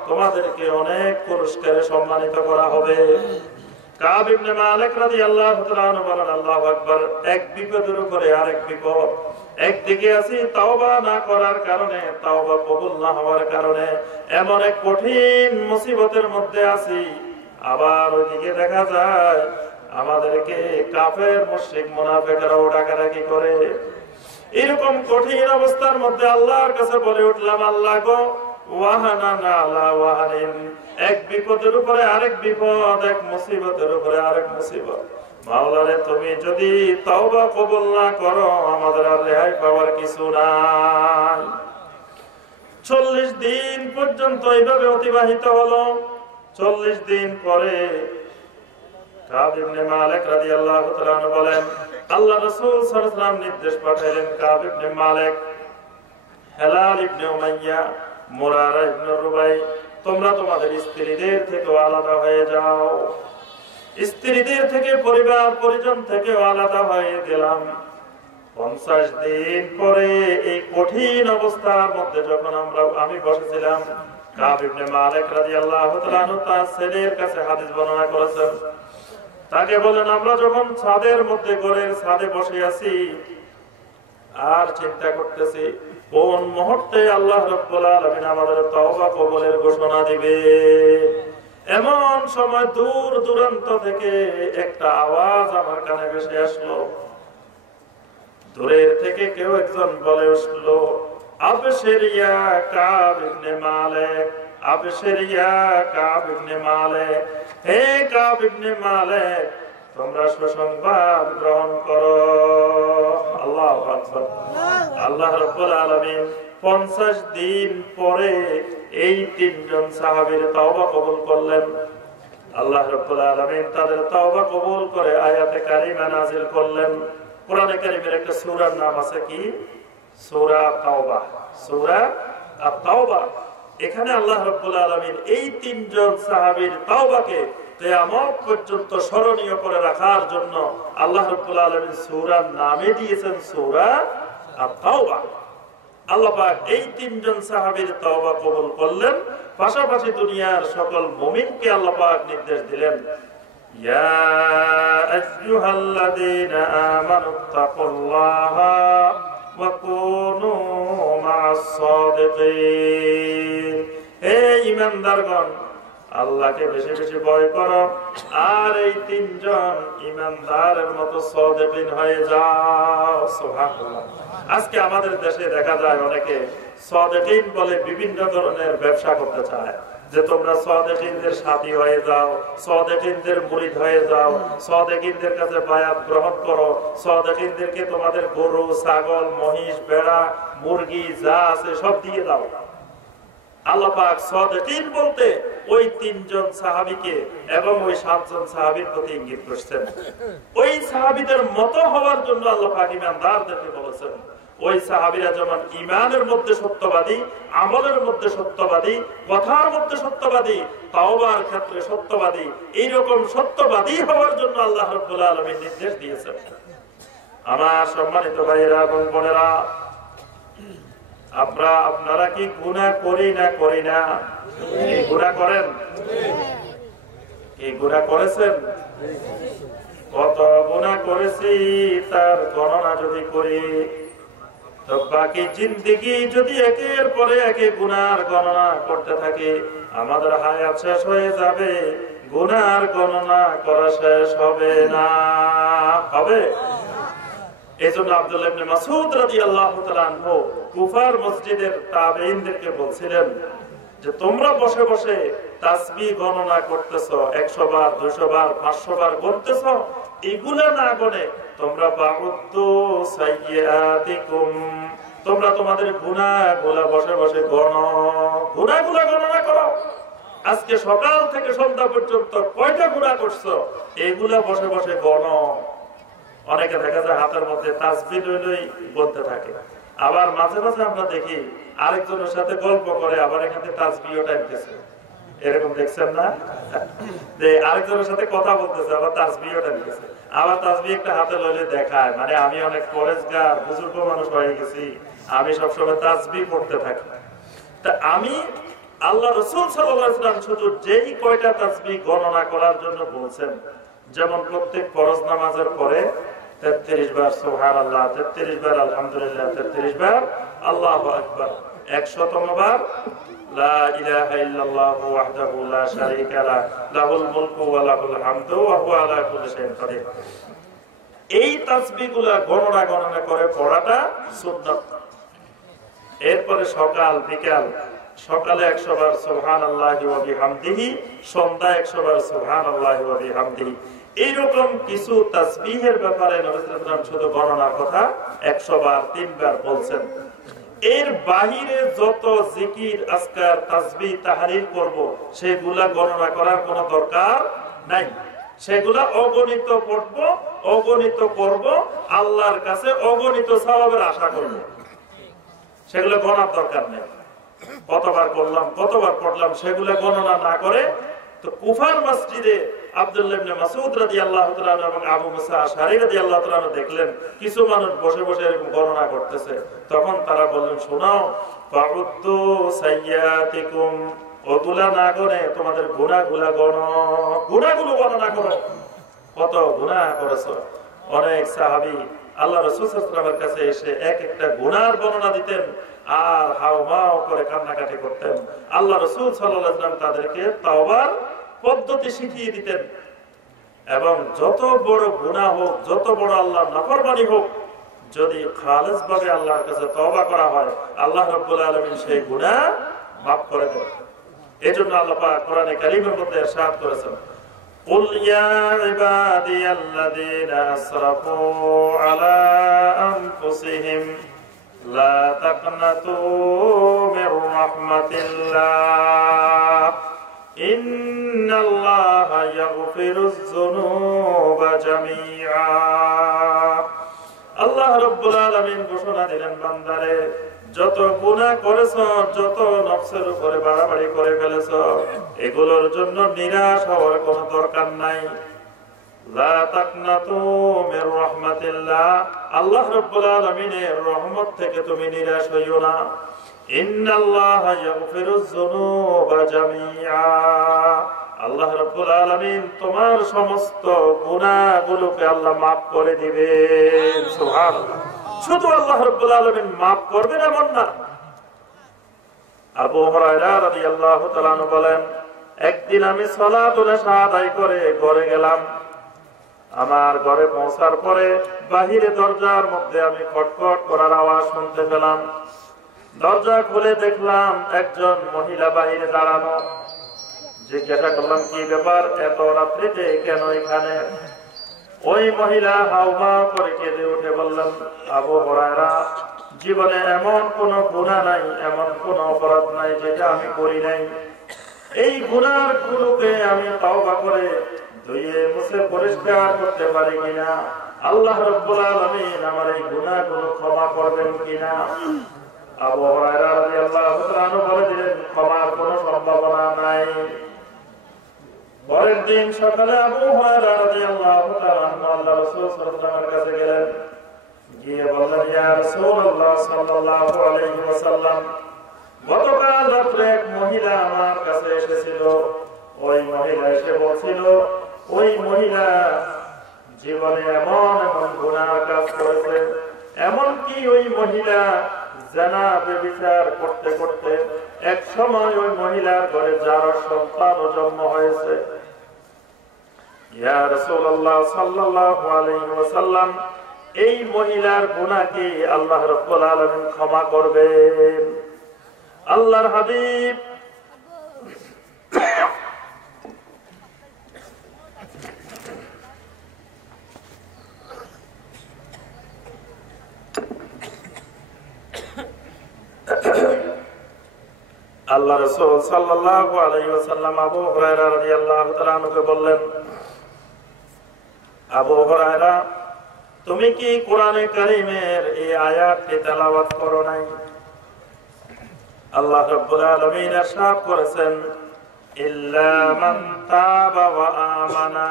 তোমাদেরকে অনেক পুরস্কারে সম্মানিত করা হবে। কাব ইবনে মালিক রাদিয়াল্লাহু তাআলা আনহু বলেন, আল্লাহু আকবার। এক বিপদের উপরে আরেক বিপদ। একদিকে আছি তাওবা না করার কারণে, তাওবা কবুল না হওয়ার কারণে এমন এক কঠিন মুসিবতের মধ্যে আছি, আবার ওইদিকে দেখা যায় আমাদেরকে কাফের মুশরিক মুনাফিকরাও ডাকাডাকি করে। এরকম কঠিন অবস্থার মধ্যে আল্লাহর কাছে বলে উঠলাম, আল্লাহ গো, ওয়াহানানা আলা ওয়াহানিন, এক বিপদের উপরে আরেক বিপদ, এক মুসিবতের উপরে আরেক মুসিবত। মাওলারে, তুমি যদি তাওবা কবুল না করো, আমাদের আর রেহাই পাওয়ার কিছু নাই। 40 দিন পর্যন্ত এইভাবে অতিবাহিত হলো। 40 দিন পরে কাব ইবনে মালিক রাদিয়াল্লাহু তাআলা আনহু বলেন, আল্লাহ রাসূল সাল্লাল্লাহু আলাইহি ওয়াসাল্লাম নির্দেশ পাঠালেন, কাব ইবনে মালিক হেলাল ইবনে উমাইয়া, মুরারা ইবনে রুবাই, তোমরা তোমাদের স্ত্রীদের থেকে আলাদা হয়ে যাও। স্ত্রীদের থেকে, পরিবার পরিজন থেকে আলাদা হয়ে গেলাম। 50 দিন পরে এই কঠিন অবস্থার মধ্যে যখন আমি বসেছিলাম, কাব ইবনে মালিক রাদিয়াল্লাহু তাআলা আনহু তার ছেলের কাছে হাদিস বর্ণনা করেছেন। তাকে বলেন, আমরা যখন ছাদের মধ্যে, ঘরের ছাদে বসে আছি আর চিন্তা করতেছি কোন মুহূর্তে আল্লাহ রাব্বুল আলামিন আমাদের তওবা কবুলের ঘোষণা দিবে। এমন সময় দূর দূরান্ত থেকে একটা আওয়াজ আমার কানে ভেসে আসলো। দূরের থেকে কেউ একজন বলে উঠলো, আবশির ইয়া কাব ইবনে মালিক, আবশির ইয়া কাব ইবনে মালিক, হে কাব ইবনে মালিক, তোমরা সুসংবাদ গ্রহণ করো। আল্লাহু আকবার। আল্লাহ রাব্বুল আলামিন 50 দিন পরে এই তিনজন সাহাবীর তওবা কবুল করলেন। আল্লাহ রাব্বুল আলামিন তাদের তওবা কবুল করে আয়াতে কারিমা নাযিল করলেন। কোরআনে কারিমের একটা সূরার নাম আছে কি? সূরা তাওবা। সূরা আত-তাওবা। এখানে আল্লাহ রাব্বুল আলামিন এই তিনজন সাহাবীর তওবাকে কিয়ামত পর্যন্ত স্মরণীয় করে রাখার জন্য আল্লাহ রাব্বুল আলামিন সূরার নামে দিয়েছেন সূরা আত-তাওবা। আল্লাহ পাক এই তিনজন সাহাবীর তওবা কবুল করলেন। পাশাপাশি দুনিয়ার সকল মুমিনকে আল্লাহ পাক নির্দেশ দিলেন, ইয়া আইয়ুহাল্লাযীনা আমানুত্তাকুল্লাহা ওয়া কুনু মা'আস সাদিকিন। হে ঈমানদারগণ, আল্লাহকে বেশি বেশি ভয় করো আর এই তিনজন ঈমানদারের মতো সাদিকিন হয়ে যাও। সুবহানাল্লাহ। আজকে আমাদের দেশে দেখা যায় অনেকে সাদিকিন বলে বিভিন্ন ধরনের ব্যবসা করতে চায়, যে তোমরা সাদিকিনদের সাথী হয়ে যাও, সাদিকিনদের মুরিদ হয়ে যাও, সাদিকিনদের কাছে বায়াত গ্রহণ করো, সাদিকিনদেরকে তোমাদের গরু, ছাগল, মহিষ, ভেড়া, মুরগি যা আছে সব দিয়ে দাও। আল্লাহ পাক সাদিকিন বলতে ওই তিনজন সাহাবীকে এবং ওই 7 জন সাহাবীর প্রতি ইঙ্গিত করছেন। ওই সাহাবীদের মতো হওয়ার জন্য আল্লাহ পাক ঈমানদারদেরকে বলেছেন। ওই সাহাবীরা যেমন ঈমানের মধ্যে সত্যবাদী, আমলের মধ্যে সত্যবাদী, কথার মধ্যে সত্যবাদী, তাওবার ক্ষেত্রে সত্যবাদী, এইরকম সত্যবাদী হওয়ার জন্য আল্লাহ রাব্বুল আলামিন নির্দেশ দিয়েছেন। আমার সম্মানিত ভাইয়েরা এবং বোনেরা, আপনারা কি গুনাহ করি না? কি গুনাহ করেন? কি গুনাহ করেছেন? কত গুনাহ করেছি তার গণনা যদি করি তো বাকি জিন্দেগি যদি একের পরে একে গুনার গণনা করতে থাকি, আমাদের হায়াত শেষ হয়ে যাবে, গুনার গণনা করা শেষ হবে না। হবে? এজন্য আব্দুল্লাহ ইবনে মাসউদ রাদিয়াল্লাহু তাআলা আনহু কুফার মসজিদের তাবেঈনদেরকে বলছিলেন যে তোমরা বসে বসে তাসবিহ গণনা করতেছো, 100 বার, 200 বার, 500 বার গুনতেছো, এগুলা না গনে তোমরা বাউদ্দু সাইয়্যাতিকুম, তোমরা তোমাদের গুনাহগুলা বসে বসে গুনাহগুলা গণনা করো। আজকে সকাল থেকে সন্ধ্যা পর্যন্ত কয়টা গুনাহ করছো এগুলা বসে বসে গণো। অনেকে দেখা যায় হাতের মধ্যে তাসবিহ লইলেই বলতে থাকে। আবার মাঝে মাঝে আমরা দেখি আরেকজনের সাথে গল্প করে আবার এখানে তাসবিহও টাইপতেছে। এরকম দেখছেন না? যে আরেকজনের সাথে কথা বলতেছে আবার তাসবিহও টাইপতেছে। আবার তাসবিহ একটা হাতে লইলে দেখায়, মানে আমি অনেক পরেজগার বুজুর্গ মানুষ হয়ে গেছি, আমি সবসময় তাসবিহ পড়তে থাকি। তা আমি আল্লাহ রাসূল সাল্লাল্লাহু আলাইহি ওয়াসাল্লাম শুধু যেই কয়টা তাসবিহ গণনা করার জন্য বলছেন, যেমন প্রত্যেক ফরজ নামাজের পরে 33 বার সুবহানাল্লাহ, 33 বার আলহামদুলিল্লাহ, 33 বার আল্লাহু আকবার, 100তম বার লা ইলাহা ইল্লাল্লাহু ওয়াহদাহু লা শারীকা লাহু লাহুল মুলকু ওয়া লাহুল হামদু ওয়া হুয়া আলা কুল্লি শাইইন কাদির। এই তাসবিহগুলো গণনা করে পড়াটা সুন্নাত। এরপরে সকাল বিকাল, সকালে 100 বার সুবহানাল্লাহি ওয়া বিহামদিহি, সন্ধ্যায় 100 বার সুবহানাল্লাহি ওয়া বিহামদিহি। এইরকম কিছু তাসবিহের ব্যাপারে নবী সাল্লাল্লাহু আলাইহি ওয়াসাল্লাম শুধু গণনা কথা 100 বার 3 বার বলছেন। এর বাহিরে যত জিকির, আজকার, তাসবিহ, তাহলিল করব সেগুলা গণনা করার কোনো দরকার নাই। সেগুলা অগণিত পড়ব, অগণিত করব, আল্লাহর কাছে অগণিত সওয়াবের আশা করব। সেগুলো গণার দরকার নেই। কতবার করলাম, কতবার পড়লাম, সেগুলো গণনা না করে তো কুফার মসজিদে আব্দুল্লাহ ইবনে মাসউদ রাদিয়াল্লাহু তাআলা এবং আবু মুসা আশআরী রাদিয়াল্লাহু তাআলা দেখলেন কিছু মানুষ বসে বসে এরকম গণনা করতেছে। তখন তারা বললেন, শোনাও, ফাউদ্দু সাইয়াতিকুম, ওগুলা না গনে তোমাদের গুনাহগুলো গণো, গুনাহগুলো গণনা করো, কত গুনাহ করেছো। অনেক সাহাবী আল্লাহ রাসূল সাল্লাল্লাহু আলাইহি ওয়াসাল্লামের কাছে এসে এক একটা গুনাহর বর্ণনা দিতেন আর হাওমাও করে কান্নাকাটি করতেন। আল্লাহ রাসূল সাল্লাল্লাহু আলাইহি ওয়াসাল্লাম তাদেরকে তাওবার পদ্ধতি শিখিয়ে দিতেন এবং যত বড় গুনাহ হোক, যত বড় আল্লাহর নাফরমানি হোক, যদি খালেস ভাবে আল্লাহর কাছে তওবা করা হয়, আল্লাহ রাব্বুল আলামিন সেই গুনাহ মাফ করে দেন। এজন্য আল্লাহ পাক কোরআনে কারীমের মধ্যে ইরশাদ করেছেন, قل يا عبادي الذين أسرفوا على أنفسهم لا تقنطوا من رحمة الله إن الله يغفر الذنوب جميعا। আল্লাহ রাব্বুল আলামিন ঘোষণা দিলেন, বান্দারে যত গুনাহ করেছো, যত নফসের উপরে বাড়াবাড়ি করে ফেলেছো, এগুলোর জন্য নিরাশ হওয়ার কোনো দরকার নাই। লা তাকনাতু মির রাহমাতিল্লাহ, আল্লাহ রাব্বুল আলামিনের রহমত থেকে তুমি নিরাশ হইও না। ইন্নাল্লাহা ইয়াগফিরুয যুনুবা জামিআ, আল্লাহ রাব্বুল আলামিন তোমার সমস্ত গুনাহগুলোকে আল্লাহ maaf করে দিবেন। সুবহানাল্লাহ। শুধু আল্লাহ রাব্বুল আলামিন maaf করবেন এমন না। আবু হুরায়রা রাদিয়াল্লাহু তাআলা আনহু বলেন, একদিন আমি সালাতুল ইশা আদায় করে ঘরে গেলাম। আমার ঘরে পৌঁছার পরে বাহিরে দরজার মধ্যে আমি খটখট করার আওয়াজ শুনতে পেলাম। দরজা খুলে দেখলাম একজন মহিলা বাহিরে দাঁড়ানো। জিজ্ঞাসা করলাম, কি ব্যাপার, এত রাত্রিতে কেন এখানে? ওই মহিলা হাউমাউ করে কেঁদে উঠে বললেন, আবু হুরায়রা, জীবনে এমন কোন গুনাহ নাই, এমন কোন অপরাধ নাই যেটা আমি করি নাই। এই গুনার গুলোকে আমি তওবা করে ধুয়ে মুছে পরিষ্কার করতে পারি কিনা, আল্লাহ রাব্বুল আলামিন আমার এই গুনাহগুলো ক্ষমা করবেন কিনা। আবু হুরায়রা রাদিয়াল্লাহু তাআলা আনহু বলে দিলেন, ক্ষমার কোনো সম্ভাবনা নাই। পরের দিন সকালে আবু হুরায়রা রাদিয়াল্লাহু তাআলা আনহু আল্লাহর রাসূল সাল্লাল্লাহু আলাইহি ওয়াসাল্লামের কাছে গেলেন। গিয়ে বললেন, ইয়া রাসূলুল্লাহ সাল্লাল্লাহু আলাইহি ওয়াসাল্লাম, গতকাল রাতে এক মহিলা আমার কাছে এসেছিল। ওই মহিলা এসে বলছিল, ওই মহিলা জীবনে এমন এমন গুনাহ কাজ করেছে, এমনকি ওই মহিলা জিনা ব্যভিচার করতে করতে এক সময় ওই মহিলার ঘরে যার সন্তান জন্ম হয়েছে। ইয়া রাসূলুল্লাহ সাল্লাল্লাহু আলাইহি ওয়াসাল্লাম, এই মহিলার গুনাহ কি আল্লাহ রাব্বুল আলামিন ক্ষমা করবেন? আল্লাহর হাবিব আল্লাহ রাসূল সাল্লাল্লাহু আলাইহি ওয়াসাল্লাম আবু হুরায়রা রাদিয়াল্লাহু তাআলা আনহুকে বললেন, আবু হুরায়রা, তুমি কি কোরআনে কারীমের এই আয়াতটি তেলাওয়াত করো নাই? আল্লাহ রাব্বুল আলামিন ইরশাদ করেছেন, ইল্লা মান তাবা ওয়া আমানা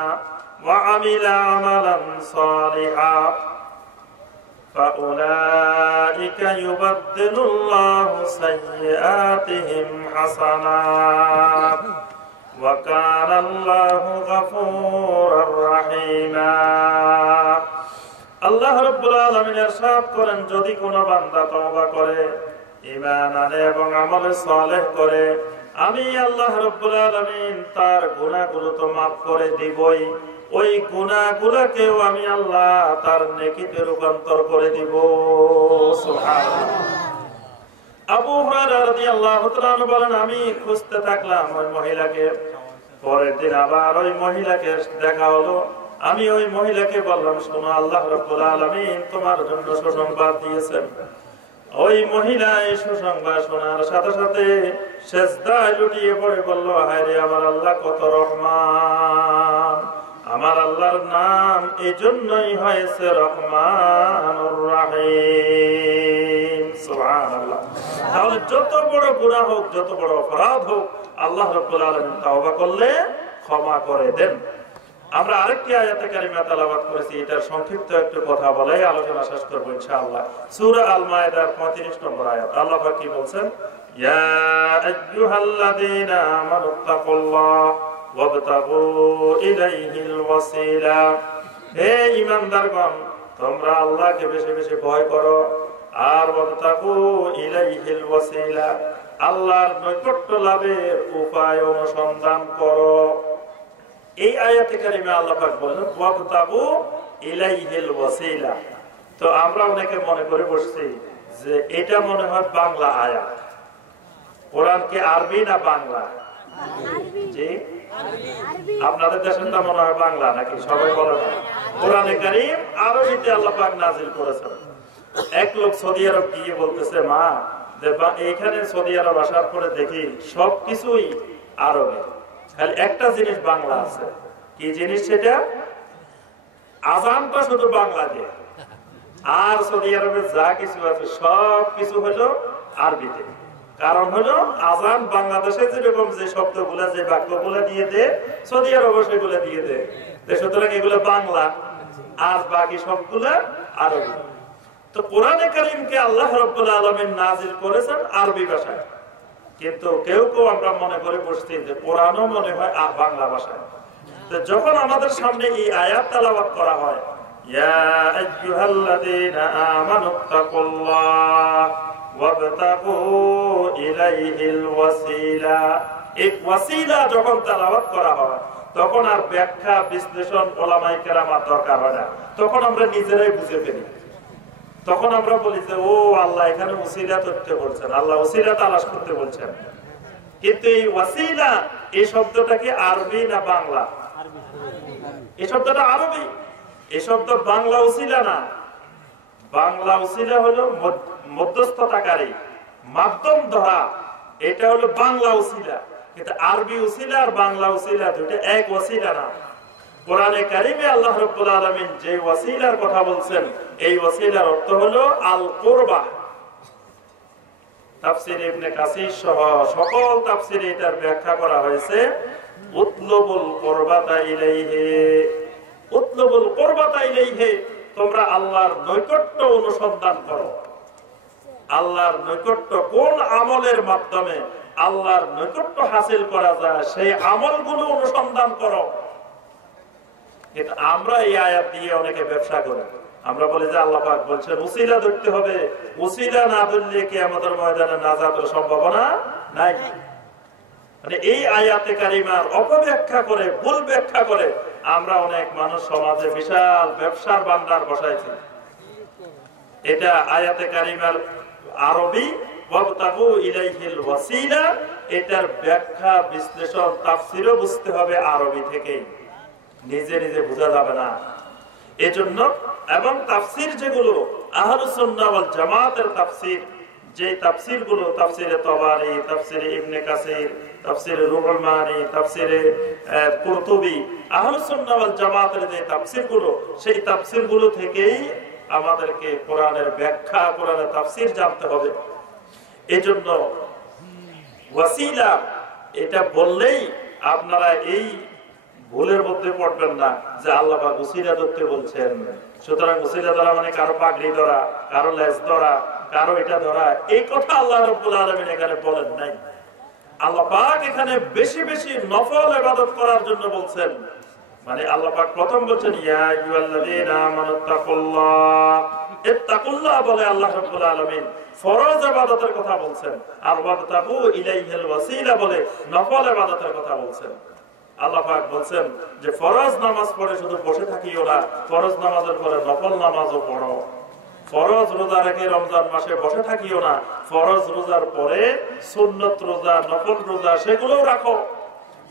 ওয়া আমিলা আমালান সালিহান ফাউলাইকা ইউবাদদিলুল্লাহু সাইয়্যাতিহিম হাসানাত ওয়া কানা আল্লাহু গফুরুর রহিমা। আল্লাহ রাব্বুল আলামিন ইরশাদ করেন, যদি কোন বান্দা তওবা করে, ঈমান আনে এবং আমল সালেহ করে, আমি আল্লাহ রাব্বুল আলামিন তার গুনাহগুলো তো maaf করে দিবই, ওই গুনাহগুলোকেও আমি আল্লাহ তার নেকিতে রূপান্তর করে দিব। সুবহানাল্লাহ। আবু হুরায়রা রাদিয়াল্লাহু তাআলা আনহু বলেন, আমি খুঁজতে থাকলাম ওই মহিলাকে। পরের দিন আবার ওই মহিলাকে দেখা হলো। আমি ওই মহিলাকে বললাম, শোনো, আল্লাহ রাব্বুল আলামিন তোমার জন্য সুসংবাদ দিয়েছেন। ওই মহিলা এই সুসংবাদ শোনার সাথে সাথে সেজদায় লুটিয়ে পড়ে বলল, হায় রে, আমার আল্লাহ কত রহমান, আমার আল্লাহর নাম এই জন্যই হয়েছে রহমানুর রহিম। সুবহানাল্লাহ। তাহলে যত বড় গুনাহ হোক, যত বড় অপরাধ হোক, আল্লাহ রাব্বুল আলামিন তাওবা করলে ক্ষমা করে দেন। আমরা আরেকটি আয়াতে কারিমা তেলাওয়াত করেছি, এটার সংক্ষিপ্ত একটু কথা বলে আলোচনা শেষ করব ইনশাআল্লাহ। সূরা আল মায়েদার 35 নম্বর আয়াত। আল্লাহ পাক কি বলছেন? ইয়া আইয়ুহাল্লাযীনা আমানুত্তাকুল্লাহ ওয়াবতাগু ইলাইহিল ওয়াসিলা। হে ঈমানদারগণ, তোমরা আল্লাহকে বেশি বেশি ভয় করো, আর ওয়াবতাগু ইলাইহিল ওয়াসিলা, আল্লাহর নৈকট্য লাভের উপায় অনুসন্ধান করো। এই আয়াতে কারিমে আল্লাহ পাক বলেন ওয়াবতাগু ইলাইহিল ওয়াসিলা। তো আমরা অনেকে মনে করে বসছি যে এটা মনে হয় বাংলা আয়াত। কোরআন কি আরবি না বাংলা? জি, আপনাদের দেশেরটা মনে হয় বাংলা নাকি? সবাই বলে না। কোরআনে কারীম আরবিতে আল্লাহ পাক নাযিল করেছেন। এক লোক সৌদি আরব গিয়ে বলতেছে, মা এইখানে সৌদি আরব আসার পরে দেখি সবকিছুই আরবি, খালি একটা জিনিস বাংলা আছে। কি জিনিস সেটা? আযানটা শুধু বাংলা দিয়ে, আর সৌদি আরবে যা কিছু আছে সব কিছু হলো আরবিতে। কারণ হলো আযান বাংলাদেশে যেরকম যে শব্দগুলো, যে বাক্যগুলো দিয়ে দেয়, সৌদি আরব সেগুলো দিয়ে দেয়। সুতরাং এগুলো বাংলা, আর বাকি সবগুলো আরবি। তো কোরআনে কারীমকে আল্লাহ রাব্বুল আলামিন নাযিল করেছেন আরবি ভাষায়, কিন্তু কেউ কেউ আমরা মনে করে বসছি যে কোরআনও মনে হয় বাংলা ভাষায়। তো যখন আমাদের সামনে এই আয়াত তেলাওয়াত করা হয়, ইয়া আইয়ুহাল্লাযীনা আমানুত্তাকুল্লাহ ওয়াবতাগু ইলাইহিল ওয়াসিলা, এই ওয়াসিলা যখন তেলাওয়াত করা হয় তখন আর ব্যাখ্যা বিশ্লেষণ উলামায়ে কেরামের দরকার হয় না। তখন আমরা নিজেরাই বুঝে ফেলি। তখন আমরা বলি যে ও আল্লাহ এখানে ওসিলা করতে বলছেন, আল্লাহ ওসিলা তালাশ করতে বলছেন। কিন্তু এই ওয়াসিলা, এই শব্দটা কি আরবি না বাংলা? এই শব্দটা আরবি, এই শব্দ বাংলা ওসিলা না। বাংলা ওসিলা হলো মধ্যস্থতাকারী, মাধ্যম ধরা, এটা হলো বাংলা ওসিলা। কিন্তু আরবি ওসিলা আর বাংলা ওসিলা দুটো এক ওসিলা না। কোরআনে কারীমে আল্লাহ রাব্বুল আলামিন যে ওয়াসিলার কথা বলছেন, এই ওয়াসিলার অর্থ হলো আল কুরবা। তাফসীর ইবনে কাসীর সহ সকল তাফসীরে এটার ব্যাখ্যা করা হয়েছে উতলুবুল কুরবাতা ইলাইহি, উতলুবুল কুরবাতা ইলাইহি, তোমরা আল্লাহর নৈকট্য অনুসন্ধান করো। আল্লাহর নৈকট্য কোন আমলের মাধ্যমে আল্লাহর নৈকট্য হাসিল করা যায়, সেই আমলগুলো অনুসন্ধান করো। কিন্তু আমরা এই আয়াত দিয়ে অনেকে ব্যবসা করি। আমরা বলি যে আল্লাহ পাক বলছেন উসিলা ধরতে হবে, উসিলা না ধরলে কিয়ামতের ময়দানে নাজাতের সম্ভাবনা নাই। মানে এই আয়াতে কারিমার অপব্যাখ্যা করে, ভুল ব্যাখ্যা করে আমরা অনেক মানুষ সমাজে বিশাল ব্যবসার ভান্ডার বসাইছি। এটা আয়াতে কারিমার আরবি ওয়াবতাগু ইলাইহিল ওয়াসিলা, এটার ব্যাখ্যা বিশ্লেষণ তাফসীরও বুঝতে হবে আরবি থেকেই, নিজে নিজে বোঝা যাবে না। এজন্য এবং তাফসীর যেগুলো আহলুস সুন্নাহ ওয়াল জামাতের তাফসীর, যে তাফসীর গুলো তাফসীরে তাবারি, তাফসীরে ইবনে কাসির, তাফসীরে রুহুল মানি, তাফসীরে কুরতুবী, আহলুস সুন্নাহ ওয়াল জামাতের যে তাফসীর গুলো, সেই তাফসীর গুলো থেকেই আমাদেরকে কোরআনের ব্যাখ্যা, কোরআনের তাফসীর জানতে হবে। এজন্য ওয়াসিলা এটা বললেই আপনারা এই ভুলের মধ্যে পড়বেন না যে আল্লাহ পাক ওসিলা ধরতে বলছেন, সুতরাং ওসিলা ধরা মানে কারো পাগড়ি ধরা, কারো লেজ ধরা, কারো এটা ধরা, এই কথা আল্লাহ রাব্বুল আলামিন এখানে বলেন নাই। আল্লাহ পাক এখানে বেশি বেশি নফল ইবাদত করার জন্য বলছেন। মানে আল্লাহ পাক প্রথম বলছেন ইয়া আইয়ুহাল্লাযীনা আমানুত্তাকুল্লাহ, ইত্তাকুল্লাহ বলে আল্লাহ রাব্বুল আলামিন ফরজ ইবাদতের কথা বলছেন, আর ওয়াবতাগু ইলাইহিল ওয়াসিলা বলে নফল ইবাদতের কথা বলছেন। আল্লাহ পাক বলছেন যে ফরজ নামাজ পড়ে শুধু বসে থাকিও না, ফরজ নামাজের পরে নফল নামাজও পড়ো। ফরজ রোজা রেখে রমজান মাসে বসে থাকিও না, ফরজ রোজার পরে সুন্নত রোজা, নফল রোজা সেগুলোও রাখো।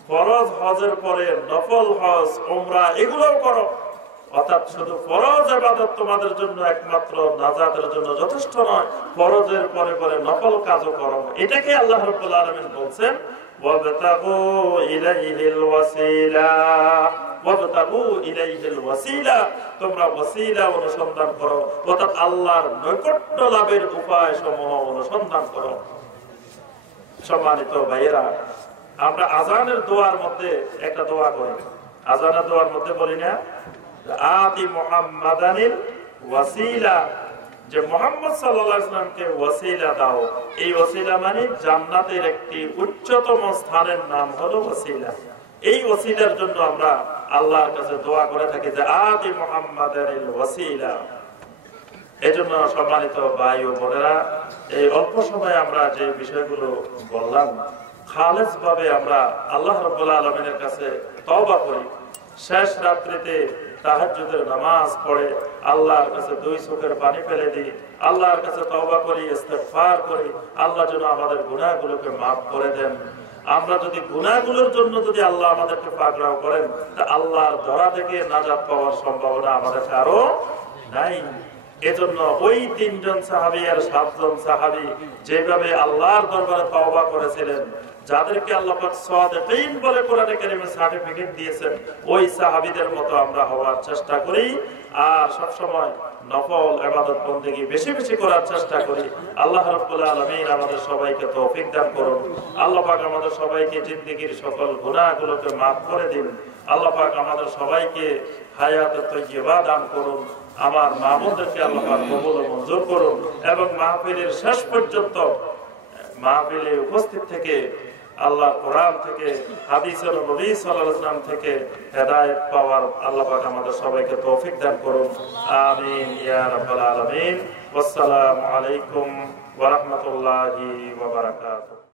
ফরজ হজের পরে নফল হজ, উমরা এগুলোও করো। অর্থাৎ শুধু ফরজ ইবাদত তোমাদের জন্য একমাত্র নাজাতের জন্য যথেষ্ট নয়, ফরজের পরে পরে নফল কাজও করো। এটাকে আল্লাহ রাব্বুল আলামিন বলছেন ওয়াবতাগু ইলাইহিল ওয়াসিলা, ওয়াবতাগু ইলাইহিল ওয়াসিলা, তোমরা ওয়াসিলা অনুসন্ধান করো, অর্থাৎ আল্লাহর নৈকট্য লাভের উপায় সমূহ অনুসন্ধান করো। সম্মানিত ভাইয়েরা, আমরা আজানের দোয়ার মধ্যে একটা দোয়া করি, আজানের দোয়ার মধ্যে বলি না আতি মুহাম্মাদানিল ওয়াসিলা, যে মুহাম্মদ সাল্লাল্লাহু আলাইহি ওয়াসাল্লামকে ওয়াসিলা দাও। এই ওয়াসিলা মানে জান্নাতের একটি উচ্চতম স্থানের নাম হলো ওয়াসিলা। এই ওয়াসিলার জন্য আমরা আল্লাহর কাছে দোয়া করে থাকি যে আতি মুহাম্মাদানিল ওয়াসিলা। এজন্য সম্মানিত ভাই ও বোনেরা, এই অল্প সময়ে আমরা যে বিষয়গুলো বললাম, খালেস ভাবে আমরা আল্লাহ রাব্বুল আলামিনের কাছে তওবা করি। শেষ রাত্রিতে তাহাজ্জুদের নামাজ পড়ে আল্লাহর কাছে দুই চোখের পানি ফেলে দিই, আল্লাহর কাছে তওবা করি, ইস্তেগফার করি, আল্লাহ যেন আমাদের গুনাহগুলোকে মাফ করে দেন। আমরা যদি গুনাহগুলোর জন্য যদি আল্লাহ আমাদেরকে পাকড়াও করেন, তা আল্লাহর ধরা থেকে নাজাত পাওয়ার সম্ভাবনা আমাদের আরো নাই। এজন্য ওই 3 জন সাহাবী আর 7 জন সাহাবী যেভাবে আল্লাহর দরবারে তওবা করেছিলেন, যাদেরকে আল্লাহ পাক সাদিকিন বলে কোরআনে কারিমে সার্টিফিকেট দিয়েছেন, ওই সাহাবীদের মতো আমরা হওয়ার চেষ্টা করি। আর সব সময় নফল ইবাদত বন্দেগী বেশি বেশি করার চেষ্টা করি। আল্লাহ রাব্বুল আলামিন আমাদের সবাইকে তৌফিক দান করুন। আল্লাহ পাক আমাদের সবাইকে জিন্দেগীর সকল গুনাহগুলোকে মাফ করে দিন। আল্লাহ পাক আমাদের সবাইকে হায়াতে তাইয়্যিবা দান করুন। আমার মাহবুবদেরকে আল্লাহ পাক কবুল ও মঞ্জুর করুন এবং মাহফিলের শেষ পর্যন্ত মাহফিলে উপস্থিত থেকে আল্লাহ কোরআন থেকে, হাদিসের নবী সাল্লাল্লাহু আলাইহি ওয়াসাল্লাম থেকে হেদায়েত পাওয়ার আল্লাহ পাক আমাদের সবাইকে তৌফিক দান করুন। আমিন ইয়া রাব্বাল আলামিন। ওয়াসসালামু আলাইকুম ওয়া রাহমাতুল্লাহি ওয়া বারাকাতুহু।